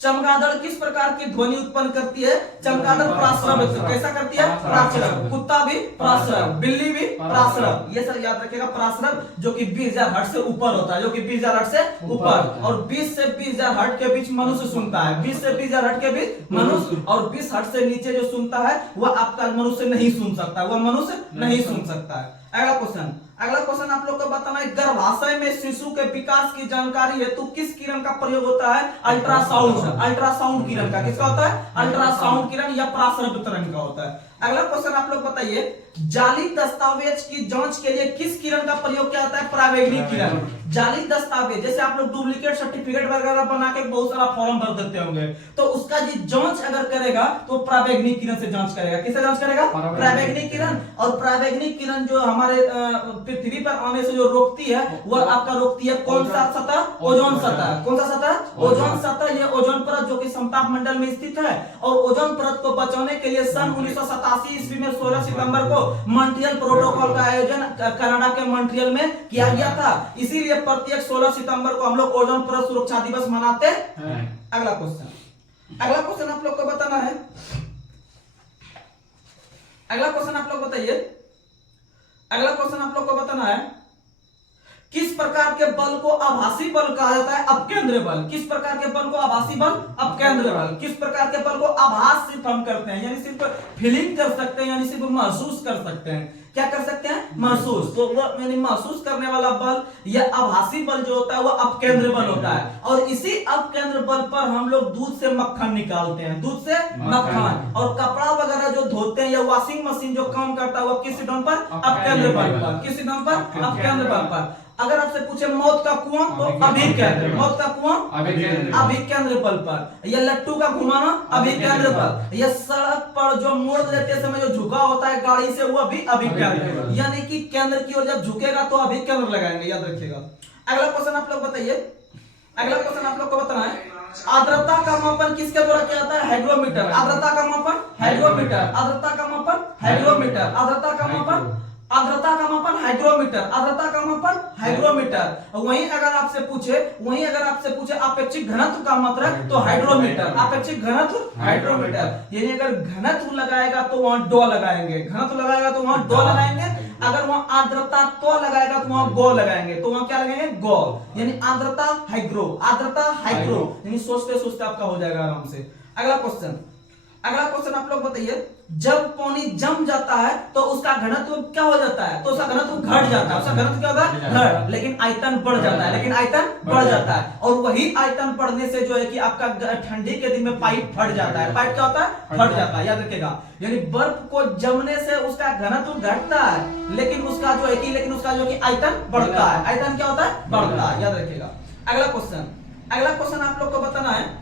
चमगादड़ किस प्रकार की ध्वनि उत्पन्न करती है? चमगादड़ प्राश्रव। कैसा करती है? प्राश्रव। कुत्ता भी प्राश्रव, बिल्ली भी प्राश्रव। ये सब याद रखिएगा। प्राश्रव जो कि 20,000 हर्ट्ज से ऊपर होता है, जो कि 20,000 हर्ट्ज से ऊपर, और 20 से 20,000 हर्ट्ज के बीच मनुष्य सुनता है। 20 से 20,000 हर्ट्ज के बीच मनुष्य, और 20 हर्ट्ज से नीचे जो सुनता है वह आपका मनुष्य नहीं सुन सकता, वह मनुष्य नहीं सुन सकता है। अगला क्वेश्चन, अगला क्वेश्चन आप लोग को बताना है, गर्भाशय में शिशु के विकास की जानकारी हेतु किस किरण का प्रयोग होता है? अल्ट्रासाउंड। अल्ट्रासाउंड किरण का, किसका होता है? अल्ट्रासाउंड किरण या प्रासरव तरंग का होता है। अगला क्वेश्चन आप लोग बताइए, जाली दस्तावेज की जांच के लिए किस किरण का प्रयोग किया जाता है? परावैंगनिक किरण। जाली दस्तावेज, जैसे आप लोग डुप्लीकेट सर्टिफिकेट वगैरह बना के बहुत सारा फॉर्म भर देते होंगे, तो उसका जी जांच अगर करेगा तो परावैंगनिक किरण से जांच करेगा। किससे जांच करेगा? परावैंगनिक किरण। और परावैंगनिक किरण जो हमारे पृथ्वी पर आने से जो रोकती है, वह आपका रोकती है कौन सा सतह? ओजोन सतह। कौन सा सतह? ओजोन सतह। ये ओजोन परत जो कि समताप मंडल में स्थित है, और ओजोन परत को बचाने के लिए सन 1987 ईस्वी में 16 सितंबर को मॉन्ट्रियल प्रोटोकॉल का आयोजन कनाडा के मॉन्ट्रियल में किया गया था। इसीलिए प्रत्येक 16 सितंबर को हम लोग ओजोन परत सुरक्षा दिवस मनाते हैं। अगला क्वेश्चन, अगला क्वेश्चन आप लोग को बताना है, अगला क्वेश्चन आप लोग बताइए, अगला क्वेश्चन आप लोग को बताना है, किस प्रकार के बल को आभासी बल कहा जाता है? अपकेंद्र बल। किस प्रकार के बल को आभासी बल? अपकेंद्र बल। किस प्रकार के बल को आभास सिर्फ हम करते हैं, यानी सिर्फ फीलिंग कर सकते हैं, यानी सिर्फ महसूस कर सकते हैं। क्या कर सकते हैं? महसूस। तो वो यानी महसूस करने वाला बल या आभासी बल जो होता है वो अपकेंद्र बल होता है। और इसी अपकेंद्र बल पर हम लोग दूध से मक्खन निकालते हैं, दूध से मक्खन। और कपड़ा वगैरह जो धोते हैं या वॉशिंग मशीन जो काम करता है वो किस सिद्धांत पर? अपकेंद्र बल पर। किस सिद्धांत पर? अपकेंद्र बल पर। अगर आपसे पूछे मौत का कुआं तो अभिकेंद्र, मौत का कुआं अभिकेंद्र बल पर। या लट्टू का घुमाना अभिकेंद्र बल। या सड़क पर जो मोड़ लेते समय जो झुका होता है गाड़ी से, वो भी अभिकेंद्र, यानी कि केंद्र की ओर जब झुकेगा तो अभिकेंद्र लगाएंगे, याद रखिएगा। अगला क्वेश्चन आप लोग बताइए, अगला क्वेश्चन आप लोग को बताना है, आर्द्रता का मापन किसके द्वारा किया जाता है? हाइग्रोमीटर। आर्द्रता का मापन हाइग्रोमीटर। आर्द्रता का मापन हाइग्रोमीटर। आर्द्रता का मापन, आर्द्रता का मापन हाइग्रोमीटर। आर्द्रता का मापन हाइग्रोमीटर। वहीं अगर आपसे पूछे अपेक्षित घनत्व का मात्रक तो हाइड्रोमीटर। अपेक्षित घनत्व हाइड्रोमीटर। यानी अगर घनत्व लगाएगा तो वहां डॉ लगाएंगे, घनत्व लगाएगा तो वहां डॉ लगाएंगे। अगर वहां आर्द्रता तो लगाएगा तो वहां गो लगाएंगे, तो वहां क्या लगाएंगे? गो। यानी आर्द्रता हाइग्रो, आर्द्रता हाइग्रो, यानी सोचते सोचते आपका हो जाएगा आराम से। अगला क्वेश्चन, अगला क्वेश्चन आप लोग बताइए, जब पानी जम जाता है तो उसका घनत्व क्या हो जाता है? तो उसका घनत्व घट जाता है। उसका घनत्व क्या होता है? घट। लेकिन आयतन बढ़ जाता है, लेकिन आयतन बढ़ जाता है। और वही आयतन बढ़ने से जो है कि आपका ठंडी के दिन में पाइप फट जाता है। पाइप क्या होता है? फट जाता है, याद रखिएगा। यानी बर्फ को जमने से उसका घनत्व घटता है, लेकिन उसका जो है कि आयतन बढ़ता है। आयतन क्या होता है? बढ़ता है, याद रखिएगा। अगला क्वेश्चन, अगला क्वेश्चन आप लोग को बताना है,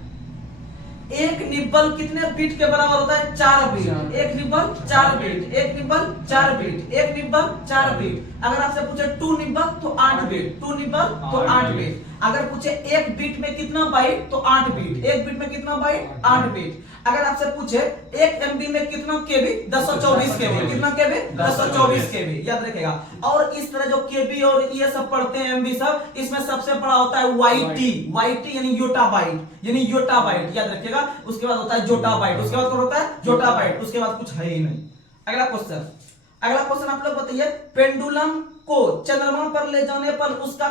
एक निब्बल कितने बीट के बराबर होता है? 4 बीट। एक निब्बल 4 बीट। एक निब्बल 4 बीट। एक निब्बल 4 बीट। अगर आपसे पूछे 2 निब्बल तो 8 बीट। 2 निब्बल तो 8 बीट। अगर पूछे एक बीट में कितना बाइट तो 8 बीट। एक बीट में कितना बाइट? 8 बीट। अगर आपसे पूछे 1 MB में कितना केबी? 1024 केबी। कितना केबी? 1024 केबी, याद रखेगा। और इस तरह जो केबी और ये सब पढ़ते हैं एमबी सब, इसमें सबसे बड़ा होता है वाईटी। वाईटी यानी योटाबाइट, यानी योटाबाइट, याद रखिएगा। उसके बाद होता है जोटाबाइट, उसके बाद कौन होता है? जोटाबाइट, उसके बाद कुछ है ही नहीं। अगला क्वेश्चन, अगला क्वेश्चन आप लोग बताइए, पेंडुलम को चंद्रमा पर ले जाने पर उसका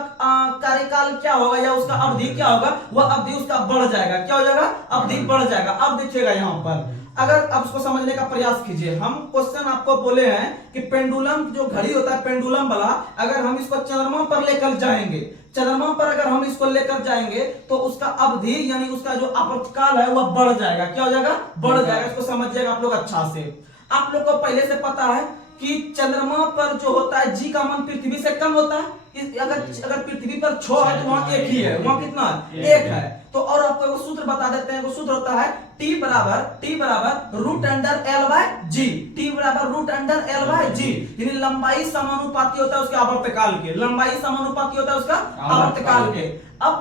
कार्यकाल क्या होगा या उसका अवधि क्या होगा? वह अवधि उसका बढ़ जाएगा। क्या हो जाएगा? अवधि बढ़ जाएगा। अब देखिएगा यहाँ पर, अगर आप उसको समझने का प्रयास कीजिए। हम क्वेश्चन आपको बोले हैं कि पेंडुलम जो घड़ी होता है, पेंडुलम वाला, अगर हम इसको चंद्रमा पर लेकर जाएंगे, चंद्रमा पर अगर हम इसको लेकर जाएंगे तो उसका अवधि यानी उसका जो आवर्तकाल है वह बढ़ जाएगा। क्या हो जाएगा? बढ़ जाएगा। इसको समझिएगा आप लोग अच्छा से। आप लोग को पहले से पता है कि चंद्रमा पर जो होता है जी का मान पृथ्वी से कम होता है। अगर पृथ्वी पर 6 है तो वहां 1 ही है, वहां कितना है? 1 है। तो और आपको एक सूत्र बता देते हैं, वो सूत्र होता है T बराबर रूट अंडर L बाय जी। T बराबर रूट अंडर L बाय जी, यानी लंबाई समानुपाती होता है उसके आवर्तकाल के। लंबाई समानुपाती होता है उसका आवर्तकाल के। अब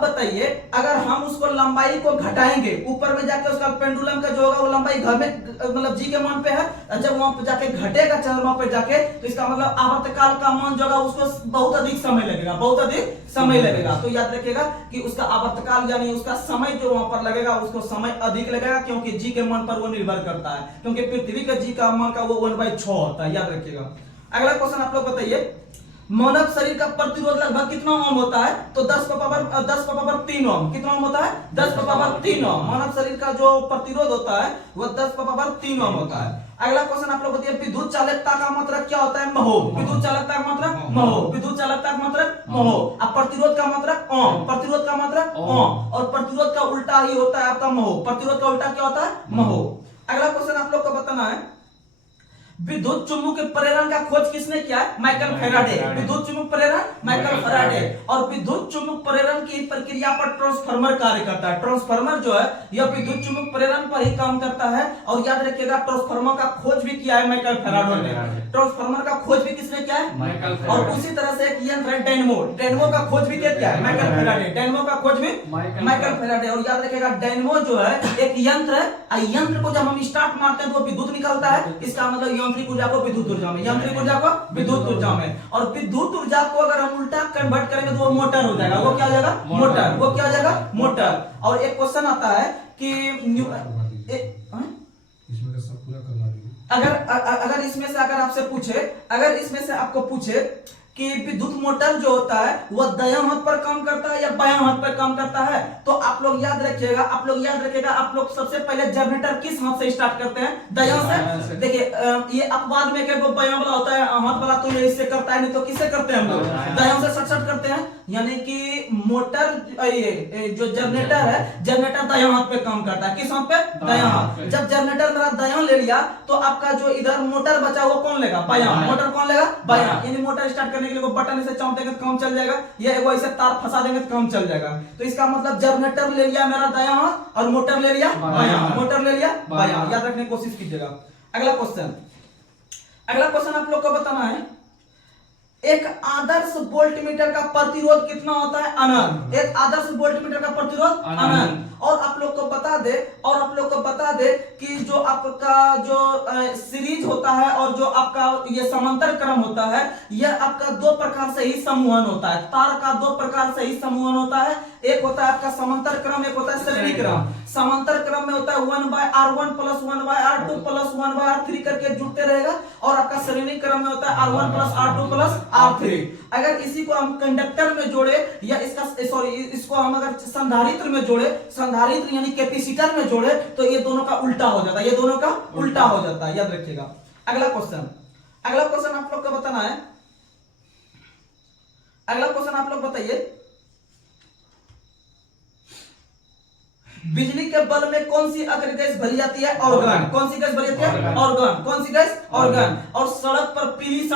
बताइए अगर हम उसको लंबाई को घटाएंगे, ऊपर में जाके उसका पेंडुलम का जो होगा वो लंबाई घर में मतलब जी के मान पे है, जब वहां पे जाके घटेगा चंद्रमा पे जाके, तो इसका मतलब आवर्तकाल का मान जो होगा उसको बहुत अधिक समय लगेगा, बहुत अधिक समय लगेगा। तो याद रखिएगा कि उसका आवर्तकाल यानी उसका समय जो वहां पर लगेगा उसको समय अधिक लगेगा, क्योंकि जी के मान पर वो निर्भर करता है, क्योंकि पृथ्वी का जी का मान का वो 1/6 होता है। याद रखिएगा। अगला क्वेश्चन आप लोग बताइए, मानव शरीर का प्रतिरोध लगभग कितना ओम होता है? तो 10 पावर 3 ओम। कितना ओम होता है? 10 पावर 3 ओम। मानव शरीर का जो प्रतिरोध होता है वह 10 पावर 3 ओम होता है। अगला क्वेश्चन आप लोग बताइए, विद्युत चालकता का मात्रक क्या होता है? महो। विद्युत चालकता का मात्रक महो। विद्युत चालकता का मात्रक महो। अब प्रतिरोध का मात्रक ओम। प्रतिरोध का मात्रक ओम। और प्रतिरोध का उल्टा ही होता है आपका महो। प्रतिरोध का उल्टा क्या होता है? महो। अगला क्वेश्चन आप लोग को बताना है, विद्युत चुम्बक प्रेरण का खोज किसने किया है? Michael Faraday. विद्युत चुम्बक प्रेरण माइकल फैराडे। और विद्युत चुम्बक प्रेरण की प्रक्रिया पर ट्रांसफार्मर कार्य करता है। ट्रांसफार्मर जो है यह विद्युत चुम्बक प्रेरण पर ही काम करता है। और याद रखिएगा ट्रांसफार्मर का खोज भी किया है माइकल फैराडे ने। ट्रांसफार्मर का खोज भी किसने किया है? Michael Faraday. और उसी तरह से एक यंत्र है डायनेमो। डायनेमो का खोज भी किया है माइकल फैराडे। डायनेमो का खोज भी माइकल फैराडे। और याद रखिएगा डायनेमो जो है एक यंत्र है। यंत्र को जब हम स्टार्ट मारते हैं तो विद्युत निकलता है। इसका मतलब यांत्रिक ऊर्जा को विद्युत ऊर्जा में, यांत्रिक ऊर्जा को विद्युत ऊर्जा में। और विद्युत ऊर्जा को अगर हम उल्टा कन्वर्ट करेंगे तो वो मोटर हो जाएगा। वो क्या हो जाएगा? मोटर। वो क्या हो जाएगा? मोटर। और एक क्वेश्चन आता है कि इसमें का सब पूरा करवा दीजिए। अगर इसमें से अगर आपसे पूछे, अगर इसमें से आपको पूछे कि विद्युत मोटर जो होता है वह दायां हाथ पर काम करता है या बायां हाथ पर काम करता है, तो आप लोग याद रखिएगा, आप लोग सबसे पहले जनरेटर किस हाथ से स्टार्ट करते हैं? दायां से। देखिए ये अपवाद में क्या बायां वाला होता है हाथ वाला, तो ये इससे करता है, नहीं तो किससे करते हैं हम लोग? दायां से सट करते हैं। यानी कि मोटर ये जो जनरेटर है, जनरेटर दायां हाथ पे काम करता है। किस हाथ पे? दायां हाथ। जब जनरेटर मेरा दायां ले लिया तो आपका जो इधर मोटर बचा वो कौन लेगा? बायां। मोटर कौन लेगा? बायां। यानी मोटर स्टार्ट करने के लिए बटन से चाप देंगे तो काम चल जाएगा, या एगो ऐसे तार फंसा देंगे तो काम चल जाएगा। तो इसका मतलब जनरेटर ले लिया मेरा दायां हाथ और मोटर ले लिया बायां। मोटर ले लिया बायां। याद रखने की कोशिश कीजिएगा। अगला क्वेश्चन आप लोग को बताना है, एक आदर्श वोल्टमीटर का प्रतिरोध कितना होता है? अनंत। एक आदर्श वोल्टमीटर का प्रतिरोध अनंत। और आप लोग को बता दे कि जो आपका जो सीरीज होता है और जो आपका ये समांतर क्रम होता है, यह आपका दो प्रकार से ही समूहन होता है। तार का दो प्रकार से ही समूहन होता है। एक होता है आपका समांतर क्रम, एक होता है श्रेणी क्रम। समांतर क्रम में होता है 1/r1 + 1/r2 + 1/r3 करके जुड़ते रहेगा। और आपका श्रेणी क्रम में होता है r1 + r2 + r3। अगर इसी को हम कंडक्टर में जोड़े या इसको हम अगर संधारित्र में जोड़े, संधारित्र यानी कैपेसिटर में जोड़े, तो ये दोनों का उल्टा हो जाता है। ये दोनों का उल्टा हो जाता है। याद रखिएगा। अगला क्वेश्चन आप लोग को बताना है, अगला क्वेश्चन आप लोग बताइए, बिजली के बल्ब में कौन सी अग्र गैस भरी जाती है? ऑर्गन। कौन सी गैस भरी जाती है? ऑर्गन। कौन सी गैस? ऑर्गन। और सड़क पर पीली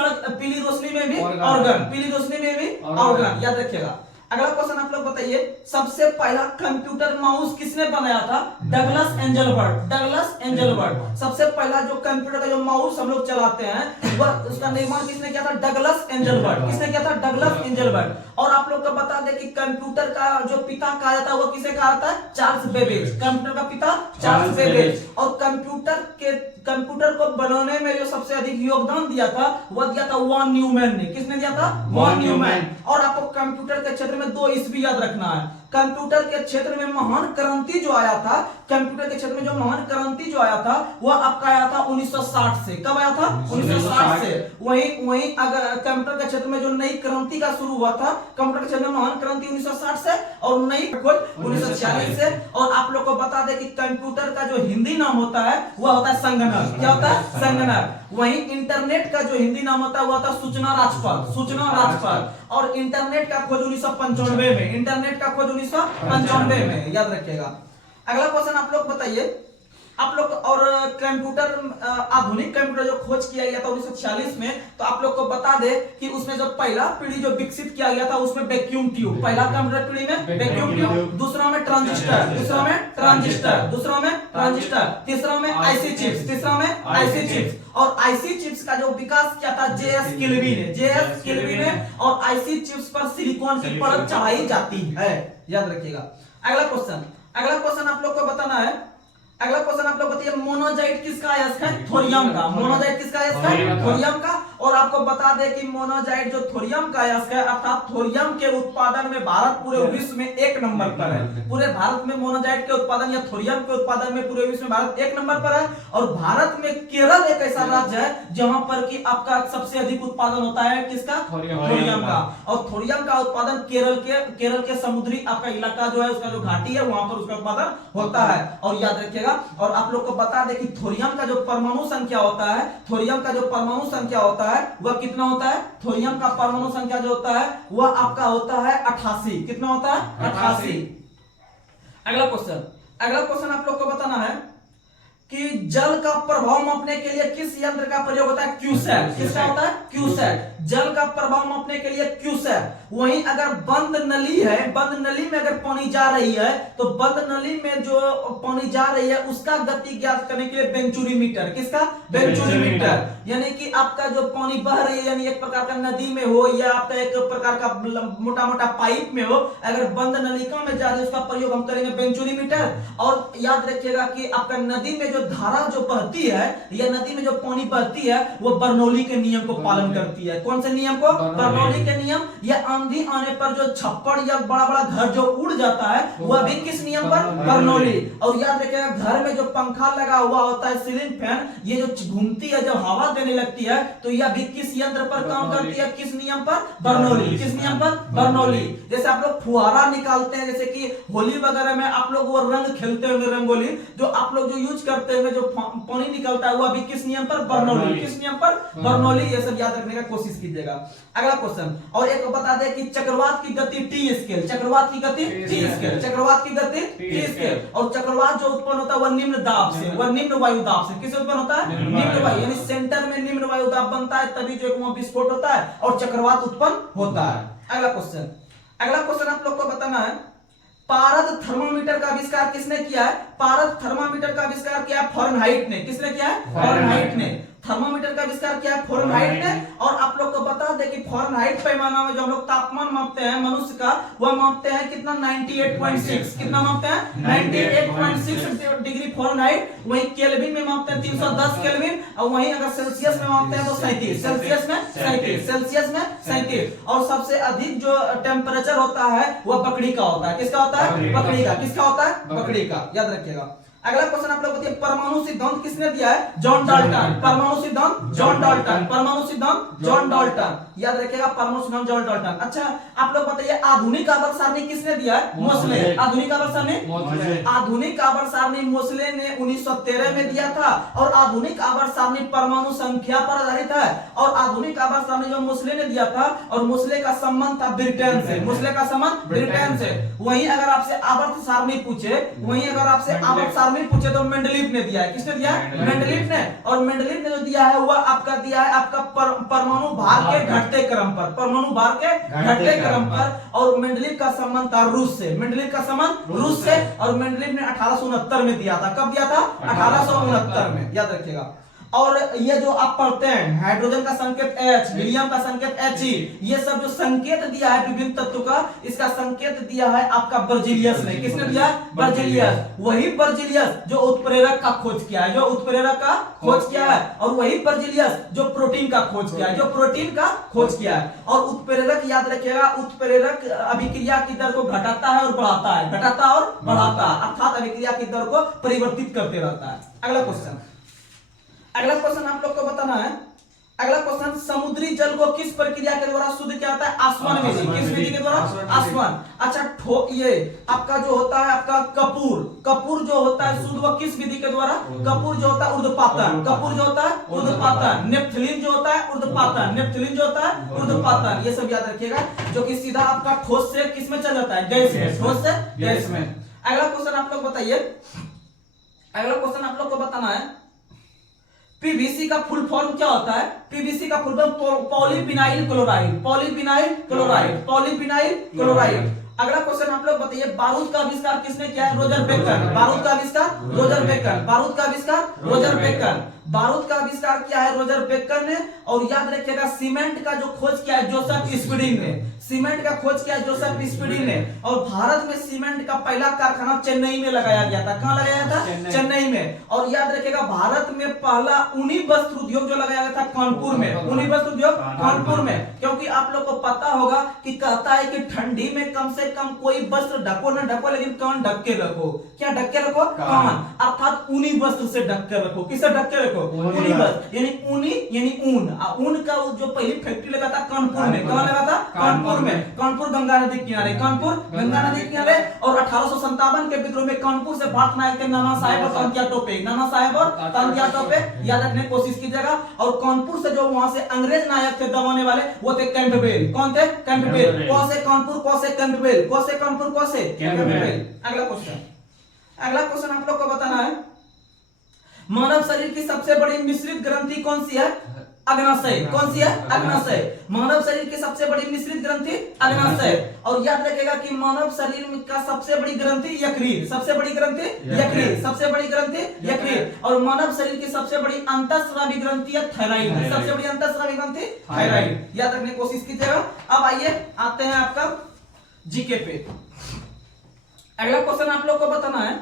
रोशनी में भी ऑर्गन। पीली रोशनी में भी ऑर्गन। याद रखिएगा। अगला क्वेश्चन आप लोग बताइए, सबसे पहला कंप्यूटर माउस किसने बनाया था? Douglas Engelbart. Douglas Engelbart. सबसे पहला जो कंप्यूटर का जो माउस हम लोग चलाते हैं वह उसका निर्माण किसने किया था? Douglas Engelbart. किसने किया था? Douglas Engelbart. और आप लोग को बता दें कि कंप्यूटर का जो पिता कहा जाता है वो किसे कहा जाता है? Charles Babbage. कंप्यूटर का पिता चार्ल्स बेबेज। और कंप्यूटर को बनाने में जो सबसे अधिक योगदान दिया था वह दिया था वॉन न्यूमैन ने। किसने दिया था? Von Neumann. और आपको कंप्यूटर के क्षेत्र में 2 ईस्वी याद रखना है। कंप्यूटर के क्षेत्र में महान क्रांति जो आया था, कंप्यूटर के क्षेत्र में जो महान क्रांति जो आया था वह आपका आया था 1960 से। कब आया था? 1960 से। वहीं अगर कंप्यूटर के क्षेत्र में जो नई क्रांति का शुरू हुआ था, कंप्यूटर के क्षेत्र में महान क्रांति 1960 से और नई खोज 1946 से। और आप लोग को बता दें कि कंप्यूटर का जो हिंदी नाम होता है वह होता है संगणक। क्या होता है? संगणक। वहीं इंटरनेट का जो हिंदी नाम होता है वह होता है सूचना राजपथ। सूचना राजपथ। और इंटरनेट का खोज 1995 में। इंटरनेट का खोज 1995 में। याद रखिएगा। अगला क्वेश्चन आप लोग बताइए, आप लोग और कंप्यूटर आधुनिक कंप्यूटर जो खोज किया गया था 1946 में, तो आप लोग को बता दे कि उसमें जो पहला पीढ़ी जो विकसित किया गया था उसमें वैक्यूम ट्यूब। पहला कंप्यूटर पीढ़ी में वैक्यूम ट्यूब, दूसरा में ट्रांजिस्टर, तीसरा में आईसी चिप्स। और आईसी चिप्स का जो विकास किया था जेएस किल्वी ने। और आईसी चिप्स पर सिलिकॉन की परत चढ़ाई जाती है। याद रखिएगा। अगला क्वेश्चन आप लोग को बताना है, अगला क्वेश्चन आप लोग बताइए, मोनोजाइट किसका अयस्क है? थोरियम का। मोनोजाइट किसका अयस्क है? थोरियम का। और आपको बता दें कि मोनाजाइट जो थोरियम का अयस्क है अर्थात थोरियम के उत्पादन में भारत पूरे विश्व में 1 नंबर पर है। पूरे भारत में मोनाजाइट के उत्पादन या थोरियम के उत्पादन में पूरे विश्व में भारत 1 नंबर पर है। और भारत में केरल एक ऐसा राज्य है जहां पर कि आपका सबसे अधिक उत्पादन होता है किसका? थोरियम का। और थोरियम का उत्पादन केरल के समुद्री आपका इलाका जो है उसका जो घाटी है वहां पर उसका उत्पादन होता है। और याद रखिएगा और आप लोग को बता दें कि थोरियम का जो परमाणु संख्या होता है, थोरियम का जो परमाणु संख्या होता है वह कितना होता है? थोरियम का परमाणु संख्या जो होता है वह आपका होता है 88। कितना होता है? 88। अगला क्वेश्चन आप लोग को बताना है कि जल का प्रभाव मापने के लिए किस यंत्र का प्रयोग होता है? क्यूसेट। किसका होता है? क्यूसेट। जल का प्रभाव मापने के लिए क्यूसेट। वहीं अगर बंद नली है, बंद नली में अगर पानी जा रही है तो बंद नली में जो पानी जा रही है उसका गति ज्ञात करने के लिए बेंचुरीमीटर। किसका? बेंचुरीमीटर। यानी कि आपका जो पानी बह रही है यानी एक प्रकार का नदी में हो या आपका एक प्रकार का मोटा मोटा पाइप में हो, अगर बंद नलिका में जा रही है उसका प्रयोग हम करेंगे बेंचुरीमीटर। और याद रखिएगा कि आपका नदी में जो धारा जो बहती है या नदी में जो पानी बहती है वो बर्नौली के नियम को पालन करती है। कौन से नियम को? बर्नौली के नियम। या आंधी आने पर जो छप्पड़ या बड़ा बड़ा घर जो उड़ जाता है वह भी किस नियम पर? बर्नौली। और याद रखिएगा घर में जो पंखा लगा हुआ होता है सीलिंग फैन, ये जो घूमती है जब हवा देने लगती है तो यह भी किस यंत्र पर काम करती है? किस नियम पर? बर्नौली। किस नियम पर? बर्नौली। जैसे आप लोग फुहारा निकालते हैं, जैसे कि होली वगैरह में आप लोग वो रंग खेलते होंगे, रंगोली जो आप लोग जो यूज करते हैं जो पानी निकलता है वो अभी किस नियम पर? बर्नौली। किस नियम पर? बर्नौली। ये सब याद रखने का कोशिश कीजिएगा। अगला क्वेश्चन और एक बता दें कि चक्रवात की गति टी स्केल। चक्रवात की गति टी स्केल। चक्रवात की गति टी स्केल। और चक्रवात जो उत्पन्न होता है वह निम्न दाब से, वह निम्न वायु दाब से। किससे उत्पन्न होता है? निम्न वायु। यानी सेंटर में निम्न वायु दाब बनता है तभी जो वहां विस्फोट होता है और चक्रवात उत्पन्न होता है। अगला क्वेश्चन आप लोग को बताना है पारद थर्मामीटर का आविष्कार किसने किया है? पारद थर्मामीटर का आविष्कार किया है फारेनहाइट ने। किसने किया है? फारेनहाइट ने। थर्मामीटर का आविष्कार किया है फारेनहाइट ने। और आप लोग को बता दें कि फारेनहाइट पैमाना में जो हम लोग तापमान मापते हैं मनुष्य का वह मापते हैं कितना? 98.6। कितना मापते हैं? 98.6 डिग्री फारेनहाइट। वहीं केल्विन में मापते हैं 310 केल्विन। और वहीं अगर सेल्सियस में मापते हैं तो 37। सेल्सियस में 37। सेल्सियस में 37। और सबसे अधिक जो टेम्परेचर होता है वह बकरी का होता है। किसका होता है? बकरी का। किसका होता है? बकरी का। याद रखिएगा। अगला क्वेश्चन आप लोग बताइए परमाणु सिद्धांत किसने दिया है? John Dalton. परमाणु सिद्धांत जॉन डाल्टन। परमाणु सिद्धांत जॉन डाल्टन। याद रखिएगा परमाणु सिद्धांत जॉन डाल्टन। अच्छा आप लोग बताइए आधुनिक आवर्त सारणी किसने दिया है? मोसले। आधुनिक आवर्त सारणी आधुनिक आवर्त सारणी मोसले ने 1913 में दिया था। और आधुनिक आवर्त सारणी परमाणु संख्या पर आधारित है। और आधुनिक आवर्त सारणी जो मोसले ने दिया था और मोसले का संबंध था ब्रिटेन से। मोसले का संबंध ब्रिटेन से। वहीं अगर आपसे आवर्त सारणी पूछे, वहीं अगर आपसे आवर्त सारणी पूछे तो मेंडलीव ने दिया है। किसने दिया है? मेंडलीव ने। और मेंडलीव ने जो दिया है वह आपका दिया है आपका परमाणु भार के घटते क्रम पर। परमाणु भार के घटते क्रम पर। और मेंडलीव का संबंध था रूस से। मेंडलीव का संबंध रूस से। और मेंडलीव ने 1869 में दिया था। कब दिया था? 1869 में। याद रखिएगा। और ये जो आप पढ़ते हैं हाइड्रोजन का संकेत H, हीलियम का संकेत He, ये सब जो संकेत दिया है विभिन्न तत्व का, इसका संकेत दिया है आपका बर्जीलियस ने। किसने दिया? बर्जीलियस। वही बर्जीलियस जो उत्प्रेरक का खोज किया है, जो उत्प्रेरक का खोज किया है। और वही बर्जीलियस जो प्रोटीन का खोज किया है, जो प्रोटीन का खोज किया है। और उत्प्रेरक याद रखिएगा उत्प्रेरक अभिक्रिया की दर को घटाता है और बढ़ाता है, घटाता और बढ़ाता है, अर्थात अभिक्रिया की दर को परिवर्तित करते रहता है। अगला क्वेश्चन आप लोग को बताना है। अगला क्वेश्चन समुद्री जल को किस प्रक्रिया के द्वारा शुद्ध किया जाता है? आसवन विधि। किस विधि के द्वारा? आसवन। अच्छा ये आपका जो होता है आपका कपूर जो होता है शुद्ध वह किस विधि के द्वारा? कपूर जो होता है ऊर्ध्वपातन। कपूर जो होता है ऊर्ध्वपातन। नेफ्थलीन जो होता है ऊर्ध्वपातन। नेफ्थलीन जो होता है ऊर्ध्वपातन। ये सब याद रखिएगा जो कि सीधा आपका ठोस से किस में चल जाता है? गैस में। ठोस से गैस में। अगला क्वेश्चन आप लोग बताइए। अगला क्वेश्चन आप लोग को बताना है पीवीसी का फुल फॉर्म क्या होता है? पीवीसी का full form polyvinyl chloride. Polyvinyl chloride. Polyvinyl chloride. अगला क्वेश्चन आप लोग बताइए बारूद का आविष्कार किसने किया है? Roger Bacon. बारूद का आविष्कार रोजर बेकन। बारूद का आविष्कार रोजर बेकन। बारूद का आविष्कार किया है रोजर बेकर ने। और याद रखिएगा सीमेंट का जो खोज किया है जोसेफ स्पीडिंग ने। सीमेंट का खोज किया है जोसेफ स्पीडिंग ने। और भारत में सीमेंट का पहला कारखाना चेन्नई में लगाया गया था। कहां लगाया था? चेन्नई में। और याद रखिएगा भारत में पहला ऊनी वस्त्र उद्योग जो लगाया गया था कानपुर में। ऊनी वस्त्र उद्योग कानपुर में, क्योंकि आप लोग को पता होगा कि कहता है कि ठंडी में कम से कम कोई वस्त्र ढको न ढको, लेकिन कान ढक के रखो। क्या ढक के रखो? कान, अर्थात ऊनी वस्त्र से ढक के रखो। किससे ढक के रखो? ऊनी वस्त्र, यानी ऊनी यानी ऊन। ऊन का जो पहली फैक्ट्री लगा था कानपुर में। कहां लगा था? कानपुर में। कानपुर गंगा नदी किनारे, कानपुर गंगा नदी किनारे। और 1857 के विद्रोह में कानपुर से भारत नायक थे नाना साहेब और तांतिया टोपे। नाना साहेब और तांतिया टोपे याद रखने की कोशिश कीजिएगा। और कानपुर से जो वहां से अंग्रेज नायक थे दबाने वाले, वो थे कैंपबेल। कौन थे? कैंपबेल। कौन से कानपुर, कौन से कैंपबेल, कौन से कानपुर, कौन से कैंपबेल। अगला क्वेश्चन आप लोग को बताना है, मानव शरीर की सबसे बड़ी मिश्रित ग्रंथि कौन सी है? अग्नाशय। कौन सी है? अग्नाशय। मानव शरीर की सबसे बड़ी मिश्रित ग्रंथि अग्नाशय। और याद रखिएगा कि मानव शरीर का सबसे बड़ी ग्रंथि यकृत। सबसे बड़ी ग्रंथि यकृत। सबसे बड़ी ग्रंथि यकृत। और मानव शरीर की सबसे बड़ी अंतःस्रावी ग्रंथि है थायराइड। सबसे बड़ी अंतःस्रावी ग्रंथि थायराइड। याद रखने की कोशिश कीजिएगा। अब आइए आते हैं आपका जीके पे। अगला क्वेश्चन आप लोग को बताना है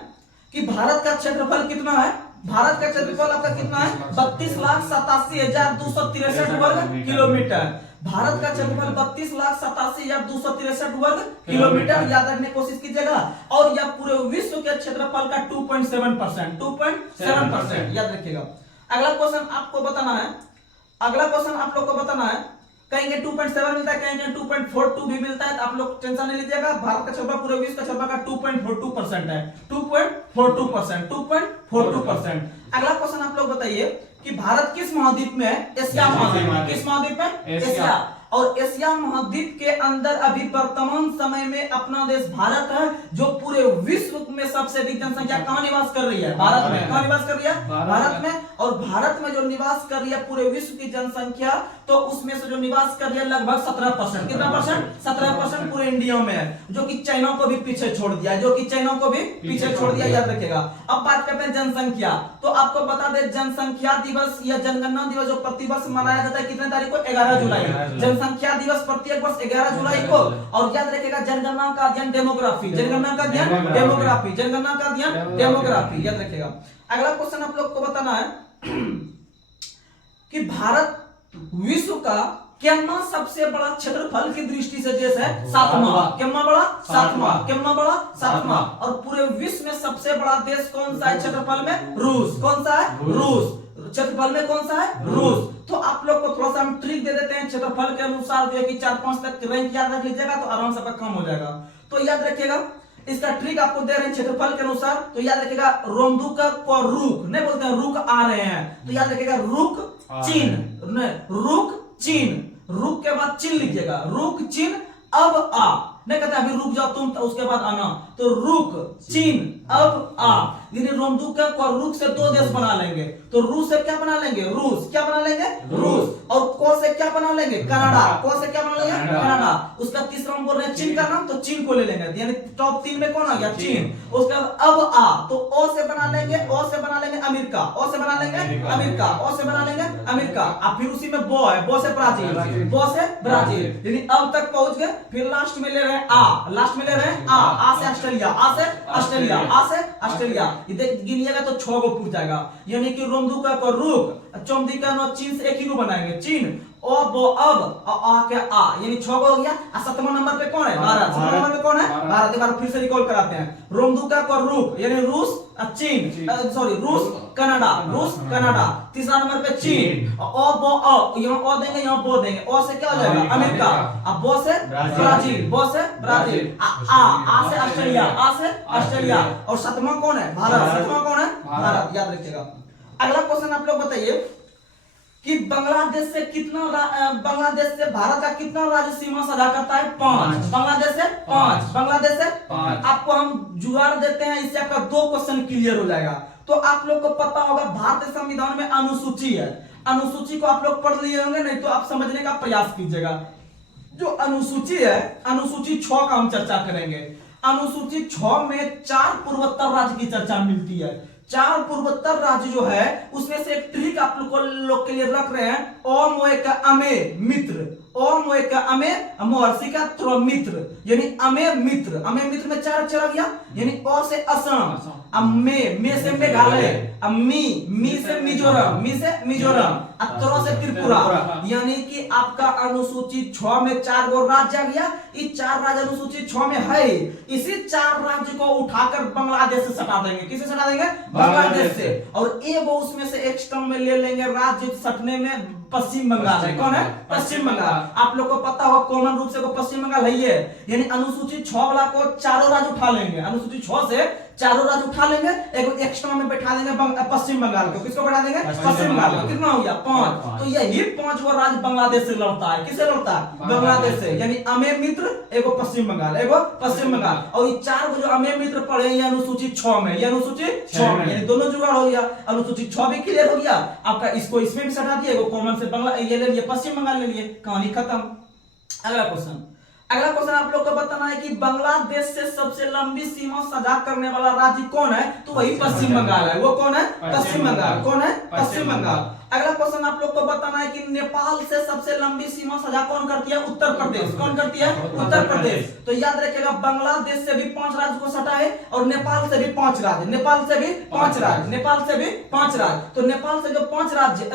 कि भारत का क्षेत्रफल कितना है? भारत का क्षेत्रफल आपका कितना है? 32,87,263 वर्ग किलोमीटर। भारत का क्षेत्रफल 32,87,263 वर्ग किलोमीटर। याद रखने की कोशिश कीजिएगा। और यह पूरे विश्व के क्षेत्रफल का 2.7%। 2.7% याद रखिएगा। अगला क्वेश्चन आपको बताना है, अगला क्वेश्चन आप लोग को बताना है, कहेंगे 2.7 मिलता है, कहेंगे 2.42 भी मिलता है, तो आप लोग टेंशन नहीं लीजिएगा। भारत का क्षेत्रफल पूरे विश्व का क्षेत्रफल का 2.42% है। 2.42%। 2.42%। अगला क्वेश्चन आप लोग बताइए कि भारत किस महाद्वीप में है? एशिया महाद्वीप में। किस महाद्वीप में? एशिया। और एशिया महाद्वीप के अंदर अभी वर्तमान समय में अपना देश भारत है, जो पूरे विश्व में सबसे अधिक जनसंख्या कहां निवास कर रही है? भारत में। कहां निवास कर रही है? भारत में। और भारत में जो निवास कर रही है पूरे विश्व की जनसंख्या, तो उसमें से जो निवास कर रही है लगभग 17%। कितना परसेंट? 17% पूरे इंडिया में है, जो कि चाइना को भी पीछे छोड़ दिया है। जो कि चाइना को भी पीछे छोड़ दिया, याद रखेगा। अब बात करते हैं जनसंख्या। तो आपको बता दें जनसंख्या दिवस या जनगणना दिवस जो प्रतिवर्ष मनाया जाता है कितने तारीख को? 11 जुलाई। जनसंख्या दिवस प्रत्येक वर्ष 11 जुलाई को। और याद रखिएगा जनगणना का अध्ययन डेमोग्राफी। जनगणना का अध्ययन डेमोग्राफी। जनगणना का अध्ययन डेमोग्राफी। याद रखिएगा। अगला क्वेश्चन आप लोग को बताना है कि भारत विश्व का कितना सबसे बड़ा क्षेत्रफल की दृष्टि से देश है? 7वां। कितना बड़ा? 7वां। कितना बड़ा? 7वां। और पूरे विश्व में सबसे बड़ा देश कौन सा है क्षेत्रफल में? रूस। कौन सा है? रूस। क्षेत्रफल में कौन सा है? रूस। तो आप लोग को थोड़ा सा हम ट्रिक दे देते हैं क्षेत्रफल के अनुसार, जो है कि 4-5 तक रैंक याद रख लीजिएगा तो आराम से कम हो जाएगा। तो याद रखिएगा इसका ट्रिक आपको दे रहे हैं क्षेत्रफल के अनुसार। तो याद रखिएगा रोमदुका को रुक नहीं बोलते हैं, रुक आ रहे हैं। तो याद रखिएगा रुक चीन, रुक चीन, रुक के बाद चिन्ह लिखिएगा। रुक चिन्ह अब आ, नहीं कहते अभी रुक जाओ तुम तो उसके बाद आना। तो रुक चीन अब आ, यानी रोमदुका को रुक से 2 देश बना लेंगे। तो रूस से क्या बना लेंगे? रूस। क्या बना लेंगे? रूस। और को से क्या बना लेंगे? कनाडा। को से क्या बना लेंगे? कनाडा। उसका तीसरा हम बोल रहे हैं चीन का नाम, तो चीन को ले लेंगे, यानी टॉप 3 में कौन आ गया? चीन। उसके बाद अब आ, तो ओ से बना लेंगे, ओ से बना लेंगे अमेरिका, ओ से बना लेंगे अमेरिका, ओ से बना लेंगे अमेरिका। अब फिर उसी में बो है, बो से ब्राजील, बो से ब्राजील, यानी अब तक पहुंच गए। फिर लास्ट में ले रहे हैं आ, लास्ट में ले रहे हैं आ से ऑस्ट्रेलिया, आ से ऑस्ट्रेलिया, आ से ऑस्ट्रेलिया। गिनिएगा तो 6 गो पूछ जाएगा, यानी कि रोमदुका को रुक, चौमदिका नो चीन से एक ही को बनाएंगे चीन, ओ बो अब, आ के आ, यानी 6 गो हो गया। 7वां नंबर पे कौन है? भारत। 7वां नंबर पे कौन है? भारत। एक बार फिर से रिकॉल कराते हैं। रोमदुका को रुक यानी रूस, चीन, सॉरी रूस कनाडा, रूस कनाडा। तीसरा नंबर पे चीन, ओ बो ओ, यहाँ ओ देंगे यहाँ बो देंगे, ओ से क्या हो जाएगा? अमेरिका। अब बो से ब्राजील, बो से ब्राजील, आ से ऑस्ट्रेलिया, आ से ऑस्ट्रेलिया। और 7वां कौन है? भारत। 7वां कौन है? भारत। याद रखिएगा। अगला क्वेश्चन आप लोग बताइए कि बांग्लादेश से कितना बांग्लादेश से भारत का कितना राज्य सीमा साझा करता है? 5। बांग्लादेश से 5। बांग्लादेश से 5। आपको हम जुगाड़ देते हैं, इससे आपका 2 क्वेश्चन क्लियर हो जाएगा। तो आप लोग को पता होगा भारतीय संविधान में अनुसूची है। अनुसूची को आप लोग पढ़ लिए होंगे, नहीं तो आप समझने का प्रयास कीजिएगा। जो अनुसूची है, अनुसूची 6 का हम चर्चा करेंगे। अनुसूची 6 में 4 पूर्वोत्तर राज्य की चर्चा मिलती है। चार पूर्वोत्तर राज्य जो है उसमें से एक ट्रिक आप लोग के लिए रख रहे हैं। ओम का अमे मित्र, ओम का अमे महर्षि का त्रोमित्र, यानी अमे मित्र। अमे मित्र में चार अक्षर आ गया, यानी ओ से असम, अम्मे मे से मेघालय, मी से मिजोरम, मी से मिजोरम, त्रो से त्रिपुरा। यानी कि आपका अनुसूची 6 में 4 गो राज्य आ गया। ये 4 राज्य अनुसूची 6 में है। इसी 4 राज्य को उठाकर बांग्लादेश से सटा देंगे। किसे सटा देंगे? बांग्लादेश से। और एगो उसमें से एक्स्ट्रा में ले लेंगे राज्य सटने में पश्चिम बंगाल है। कौन है? पश्चिम बंगाल। आप लोग को पता हो कॉमन रूप से को पश्चिम बंगाल है ये, यानी अनुसूची 6 वाला को चारों राज्य उठा लेंगे। अनुसूची 6 से चारों राज्य उठा लेंगे, एक एक्स्ट्रा में बैठा देंगे पश्चिम बंगाल को। किसको बैठा देंगे? पश्चिम बंगाल को। कितना हो गया? 5। तो यही 5 वो राज्य बांग्लादेश से लड़ता है। किससे लड़ता है? बांग्लादेश से। यानी अमे मित्र एगो पश्चिम बंगाल, एगो पश्चिम बंगाल। और ये 4 को जो अमे मित्र पड़े ये अनुसूची 6 में, ये अनुसूची 6 में, यानी दोनों जुगाड़ हो गया। अनुसूची 6 भी क्लियर हो गया आपका। इसको इसमें भी सटा दिया, एगो कॉमन से बांग्ला ये ले लिए, पश्चिम बंगाल ले लिए, कहानी खत्म। अगला क्वेश्चन, अगला क्वेश्चन आप लोग को बताना है कि बांग्लादेश से सबसे लंबी सीमा साझा करने वाला राज्य कौन है? तो वही पश्चिम बंगाल है। वो कौन है? पश्चिम बंगाल। कौन है? पश्चिम बंगाल। अगला क्वेश्चन आप लोग को बताना है कि नेपाल से सबसे लंबी सीमा साझा कौन करती है? उत्तर प्रदेश। कौन करती है? उत्तर प्रदेश। तो याद रखिएगा बांग्लादेश से भी 5 राज्य को सटा है और नेपाल से भी 5 राज्य, नेपाल से भी 5 राज्य, नेपाल से भी 5 राज्य। तो नेपाल से जो 5 राज्य,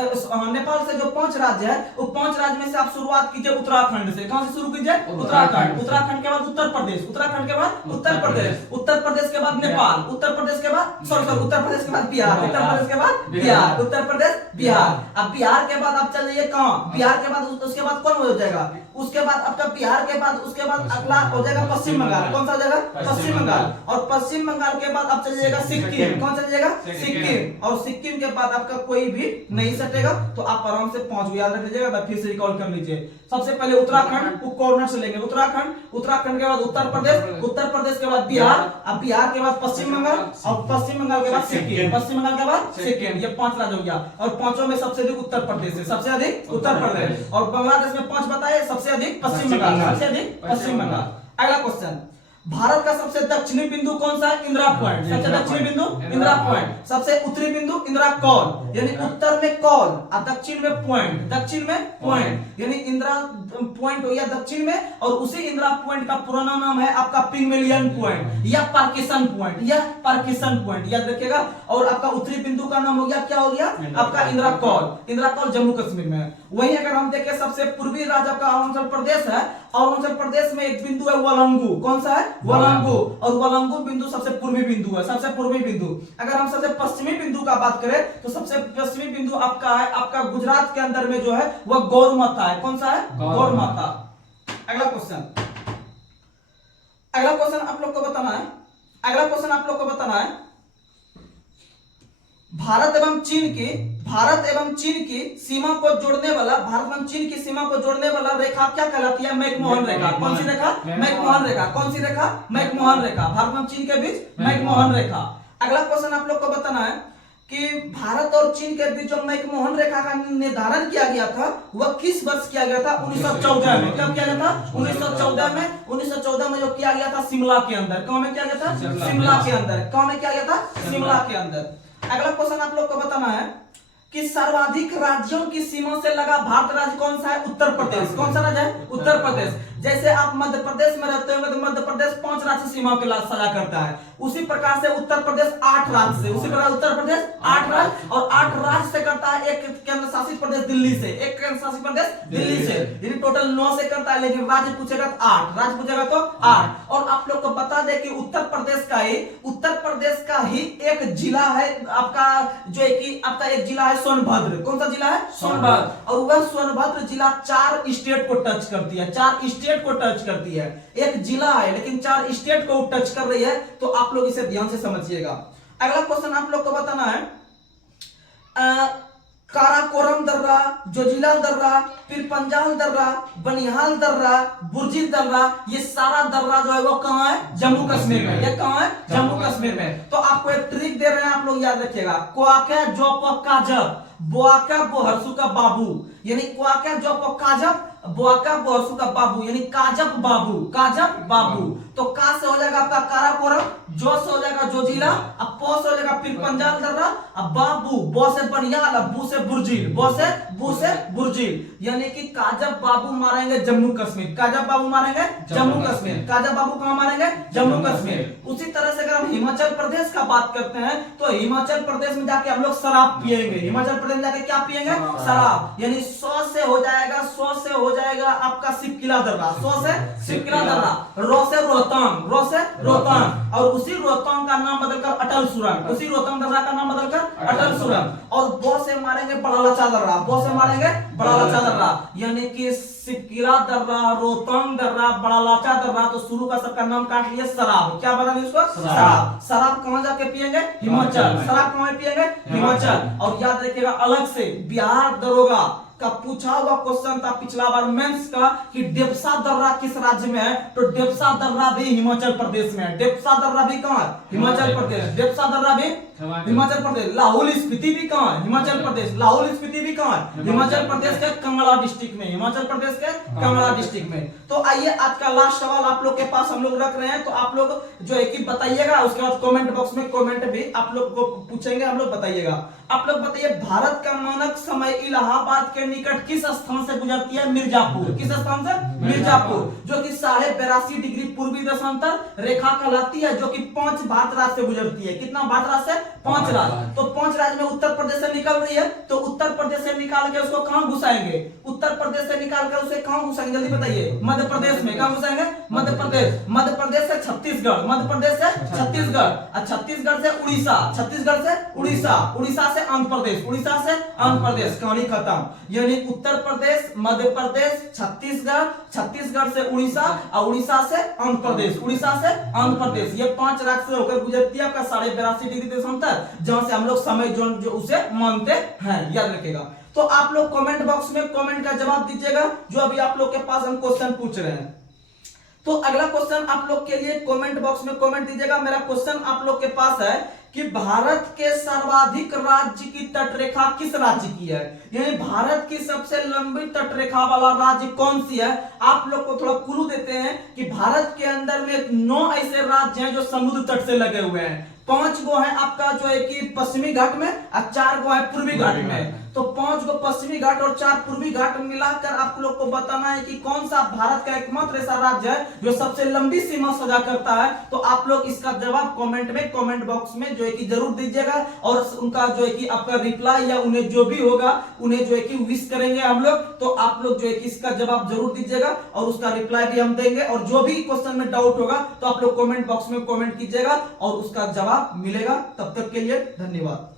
नेपाल से जो 5 राज्य है वो 5 राज्य में से आप शुरुआत कीजिए उत्तराखंड से। कहां से शुरू कीजिए? उत्तराखंड। उत्तराखंड के बाद उत्तर प्रदेश, उत्तराखंड के बाद उत्तर प्रदेश, उत्तर प्रदेश के बाद नेपाल, उत्तर प्रदेश के बाद सॉरी उत्तर प्रदेश के बाद बिहार, उत्तर प्रदेश के बाद बिहार, उत्तर प्रदेश बिहार। अब बिहार के बाद आप चल जाइए कहां? बिहार के बाद उसके बाद कौन हो जाएगा? उसके बाद आपका बिहार के बाद उसके बाद अगला हो जाएगा पश्चिम बंगाल। कौन सा हो जाएगा? पश्चिम बंगाल। और पश्चिम बंगाल के बाद आप चल जाइएगा सिक्किम। कौन सा जाएगा? सिक्किम। और सिक्किम के बाद आपका कोई भी नहीं सटेगा। तो आप आराम से 5 याद रख लीजिएगा, फिर से रिकॉल कर लीजिए। सबसे पहले उत्तराखंड को कॉर्नर से लेंगे, उत्तराखंड, उत्तराखंड के बाद उत्तर प्रदेश, उत्तर प्रदेश के बाद बिहार, अब बिहार के बाद पश्चिम बंगाल और पश्चिम बंगाल के बाद सिक्किम, पश्चिम बंगाल के बाद सिक्किम। ये 5 राज्य हो गया। और 5 में सबसे अधिक उत्तर प्रदेश है, सबसे अधिक उत्तर प्रदेश। और बांग्लादेश में 5 बताए, सबसे अधिक पश्चिम बंगाल, सबसे अधिक पश्चिम बंगाल। अगला क्वेश्चन, भारत का सबसे दक्षिणी बिंदु कौन सा है? इंदिरा पॉइंट। सबसे दक्षिणी बिंदु इंदिरा पॉइंट। सबसे उत्तरी बिंदु इंदिरा कॉल, यानी उत्तर में कॉल और दक्षिण में पॉइंट, दक्षिण में पॉइंट, यानी इंदिरा पॉइंट हो गया दक्षिण में। और उसी इंदिरा पॉइंट का पुराना नाम है आपका पिग्मेलियन पॉइंट या पार्किसन पॉइंट, या पार्किसन पॉइंट याद रखिएगा। और आपका उत्तरी बिंदु का नाम हो गया, क्या हो गया? आपका इंदिरा कॉल। इंदिरा कॉल जम्मू कश्मीर में है। वहीं अगर हम देखें सबसे पूर्वी राज्य आपका अरुणाचल प्रदेश है। अरुणाचल प्रदेश में एक बिंदु है वलंगू। कौन सा है? वलंगू। और वलंगू बिंदु सबसे पूर्वी बिंदु है, सबसे पूर्वी बिंदु। अगर हम सबसे पश्चिमी बिंदु का बात करें तो सबसे पश्चिमी बिंदु आपका है, आपका गुजरात के अंदर में जो है वह गौरमाता है। कौन सा है? गौरमाता। अगला क्वेश्चन, अगला क्वेश्चन आप लोग को बताना है, अगला क्वेश्चन आप लोग को बताना है भारत एवं चीन की सीमा को जोड़ने वाला, भारत एवं चीन की सीमा को जोड़ने वाला रेखा क्या कहलाती है? मैकमोहन रेखा। कौन सी रेखा? मैकमोहन रेखा। कौन सी रेखा? मैकमोहन रेखा। भारत एवं चीन के बीच मैकमोहन रेखा। अगला क्वेश्चन आप लोग को बताना है कि भारत और चीन के बीच जो मैकमोहन रेखा का निर्धारण किया गया था वह किस वर्ष किया गया था? 1914 में। कब किया गया था? 1914 में। 1914 में जो किया गया था शिमला के अंदर। कहां में किया गया था? शिमला के अंदर। कहां में किया गया था? शिमला के अंदर। अगला क्वेश्चन आप लोग को बताना है कि सर्वाधिक राज्यों की सीमा से लगा भारत राज्य कौन सा है? उत्तर प्रदेश। कौन सा राज्य है? उत्तर प्रदेश। जैसे आप मध्य प्रदेश में रहते होंगे तो मध्य प्रदेश 5 राज्य सीमा के साझा करता है, उसी प्रकार से उत्तर प्रदेश 8 राज्य से, उसी प्रकार उत्तर प्रदेश 8 राज्य और 8 राज्य से करता है एक केंद्र शासित प्रदेश दिल्ली से, एक केंद्र शासित प्रदेश दिल्ली से, यानी टोटल 9 से करता है। लेकिन राज्य पूछेगा तो 8, राज्य पूछेगा तो 8। और आप लोग को बता दें कि उत्तर प्रदेश का ही एक जिला है आपका, जो है कि आपका एक जिला है सोनभद्र। कौन सा जिला है? सोनभद्र। और वह सोनभद्र जिला 4 स्टेट को टच करती है, 4 स्टेट को टच करती है। एक जिला है लेकिन 4 स्टेट को टच कर रही है, तो आप लोग इसे ध्यान से समझिएगा। अगला क्वेश्चन आप लोग को बताना है काराकोरम दर्रा, जोजिला दर्रा, फिर पंजाल दर्रा, बनिहाल दर्रा, बुर्जी दर्रा, ये सारा दर्रा जो है वो कहां है? जम्मू कश्मीर में। ये कहां है? जम्मू कश्मीर में। तो आपको एक ट्रिक दे रहे हैं, आप लोग याद रखिएगा। क्वाका जोप काजब बोआका बोहरसू का बाबू, यानी क्वाका जोप काजब बोआका बोहरसू का बाबू, यानी काजब बाबू, काजब बाबू। तो का से हो जाएगा आपका काराकोरम, जो से हो जाएगा जाएगा जोजिला, अब पौ से हो जाएगा फिर पंजाब दर्रा, अब बाबू, बौ से बनियाल, अब बू से बुर्जिल, बू से बुर्जिल। यानी कि काजब बाबू मारेंगे जम्मू कश्मीर, काजब बाबू मारेंगे जम्मू कश्मीर, काजब बाबू कहां मारेंगे? जम्मू कश्मीर। उसी तरह से अगर हम हिमाचल प्रदेश का बात करते हैं तो हिमाचल प्रदेश में जाके हम लोग शराब पिएंगे, हिमाचल प्रदेश में जाके क्या पिएंगे? शराब। यानी 100 से हो जाएगा, 100 से हो जाएगा आपका शिवकिला दर्रा, 100 से शिवकिला दर्रा। रो से रोहतांग, रो से रोहतांग, और उसी रोहतांग का नाम बदलकर अटल सुरंग, उसी रोहतांग दर्रा का नाम बदलकर अटल सुरंग। और बौ से मारेंगे बड़ा लचा दर्रा, बौ से मारेंगे बड़ा लचा दर्रा। यानी कि शिवकिला दर्रा, रोहतांग दर्रा, बड़ा लाचा दर्रा, तो शुरू का सबका नाम काट लिया शराब। क्या बना लिया उसको? शराब। शराब कहां जाके पिएंगे? हिमाचल। शराब कहां पिएंगे? हिमाचल। और याद रखिएगा अलग से बिहार दरोगा का पूछा हुआ क्वेश्चन था पिछला बार मेंस का कि डेप्सा दर्रा किस राज्य में है, तो डेप्सा दर्रा भी हिमाचल प्रदेश में है। डेप्सा दर्रा भी कहां है? हिमाचल प्रदेश। डेप्सा दर्रा भी हिमाचल प्रदेश। लाहौल स्पीति भी कहां है? हिमाचल प्रदेश। लाहौल स्पीति भी कहां है? हिमाचल प्रदेश के कांगड़ा डिस्ट्रिक्ट में, हिमाचल प्रदेश के कांगड़ा डिस्ट्रिक्ट में। तो आइए आज का लास्ट सवाल आप लोग के पास हम लोग रख रहे हैं, तो आप लोग जो है कि बताइएगा, उसके बाद कमेंट बॉक्स में कमेंट भी आप लोग को पूछेंगे, हम लोग बताइएगा। आप लोग बताइए भारत का मानक समय इलाहाबाद के निकट किस स्थान से गुजरती है? मिर्जापुर। किस स्थान से? मिर्जापुर, जो कि 82.5 डिग्री पूर्वी देशांतर रेखा कहलाती है, जो कि 5 भारत राज्य से गुजरती है। कितना भारत राज्य से? 5 राज्य। तो 5 राज्य में उत्तर प्रदेश से निकल रही है, तो उत्तर प्रदेश से निकाल के उसको कहां घुसाएंगे? उत्तर प्रदेश से निकाल कर उसे कहां घुसाएंगे? जल्दी बताइए। मध्य प्रदेश में। कहां घुसाएंगे? मध्य प्रदेश। मध्य प्रदेश से छत्तीसगढ़, मध्य प्रदेश से छत्तीसगढ़, छत्तीसगढ़ से उड़ीसा, छत्तीसगढ़ से उड़ीसा, उड़ीसा से आंध्र प्रदेश, उड़ीसा से आंध्र प्रदेश। कहानी खत्म। यानी उत्तर प्रदेश, मध्य प्रदेश, छत्तीसगढ़, छत्तीसगढ़ से उड़ीसा, और उड़ीसा से आंध्र प्रदेश, उड़ीसा से आंध्र प्रदेश। ये 5 राज्य से होकर गुजरती है आपका 82.5 डिग्री देशांतर, जहां से हम लोग समय जोन जो उसे मानते हैं, याद रखेगा। तो आप लोग कमेंट बॉक्स में कमेंट का जवाब दीजिएगा जो अभी आप लोग के पास हम क्वेश्चन पूछ रहे हैं। तो अगला क्वेश्चन आप लोग के लिए कमेंट बॉक्स में कमेंट दीजिएगा। मेरा क्वेश्चन आप लोग के पास है कि भारत के सर्वाधिक राज्य की तटरेखा किस राज्य की है? यानी भारत की सबसे लंबी तटरेखा वाला राज्य कौन सी है? आप लोग को थोड़ा क्लू देते हैं कि भारत के अंदर में 9 ऐसे राज्य हैं जो समुद्र तट से लगे हुए हैं। 5 गो है आपका जो है कि पश्चिमी घाट में, और 4 गो है पूर्वी घाट में। तो 5 गो पश्चिमी घाट और 4 पूर्वी घाट मिलाकर आप लोग को बताना है कि कौन सा भारत का एकमात्र ऐसा राज्य है जो सबसे लंबी सीमा सजा करता है। तो आप लोग इसका जवाब कमेंट में, कमेंट बॉक्स में जो है कि जरूर दीजिएगा, और उनका जो है कि आपका रिप्लाई या उन्हें जो भी होगा उन्हें जो है कि विश करेंगे हम लोग। तो आप लोग जो है कि इसका जवाब जरूर दीजिएगा और उसका रिप्लाई भी हम देंगे। और जो भी क्वेश्चन में डाउट होगा तो आप लोग कमेंट बॉक्स में कमेंट कीजिएगा और उसका जवाब मिलेगा। तब तक के लिए धन्यवाद।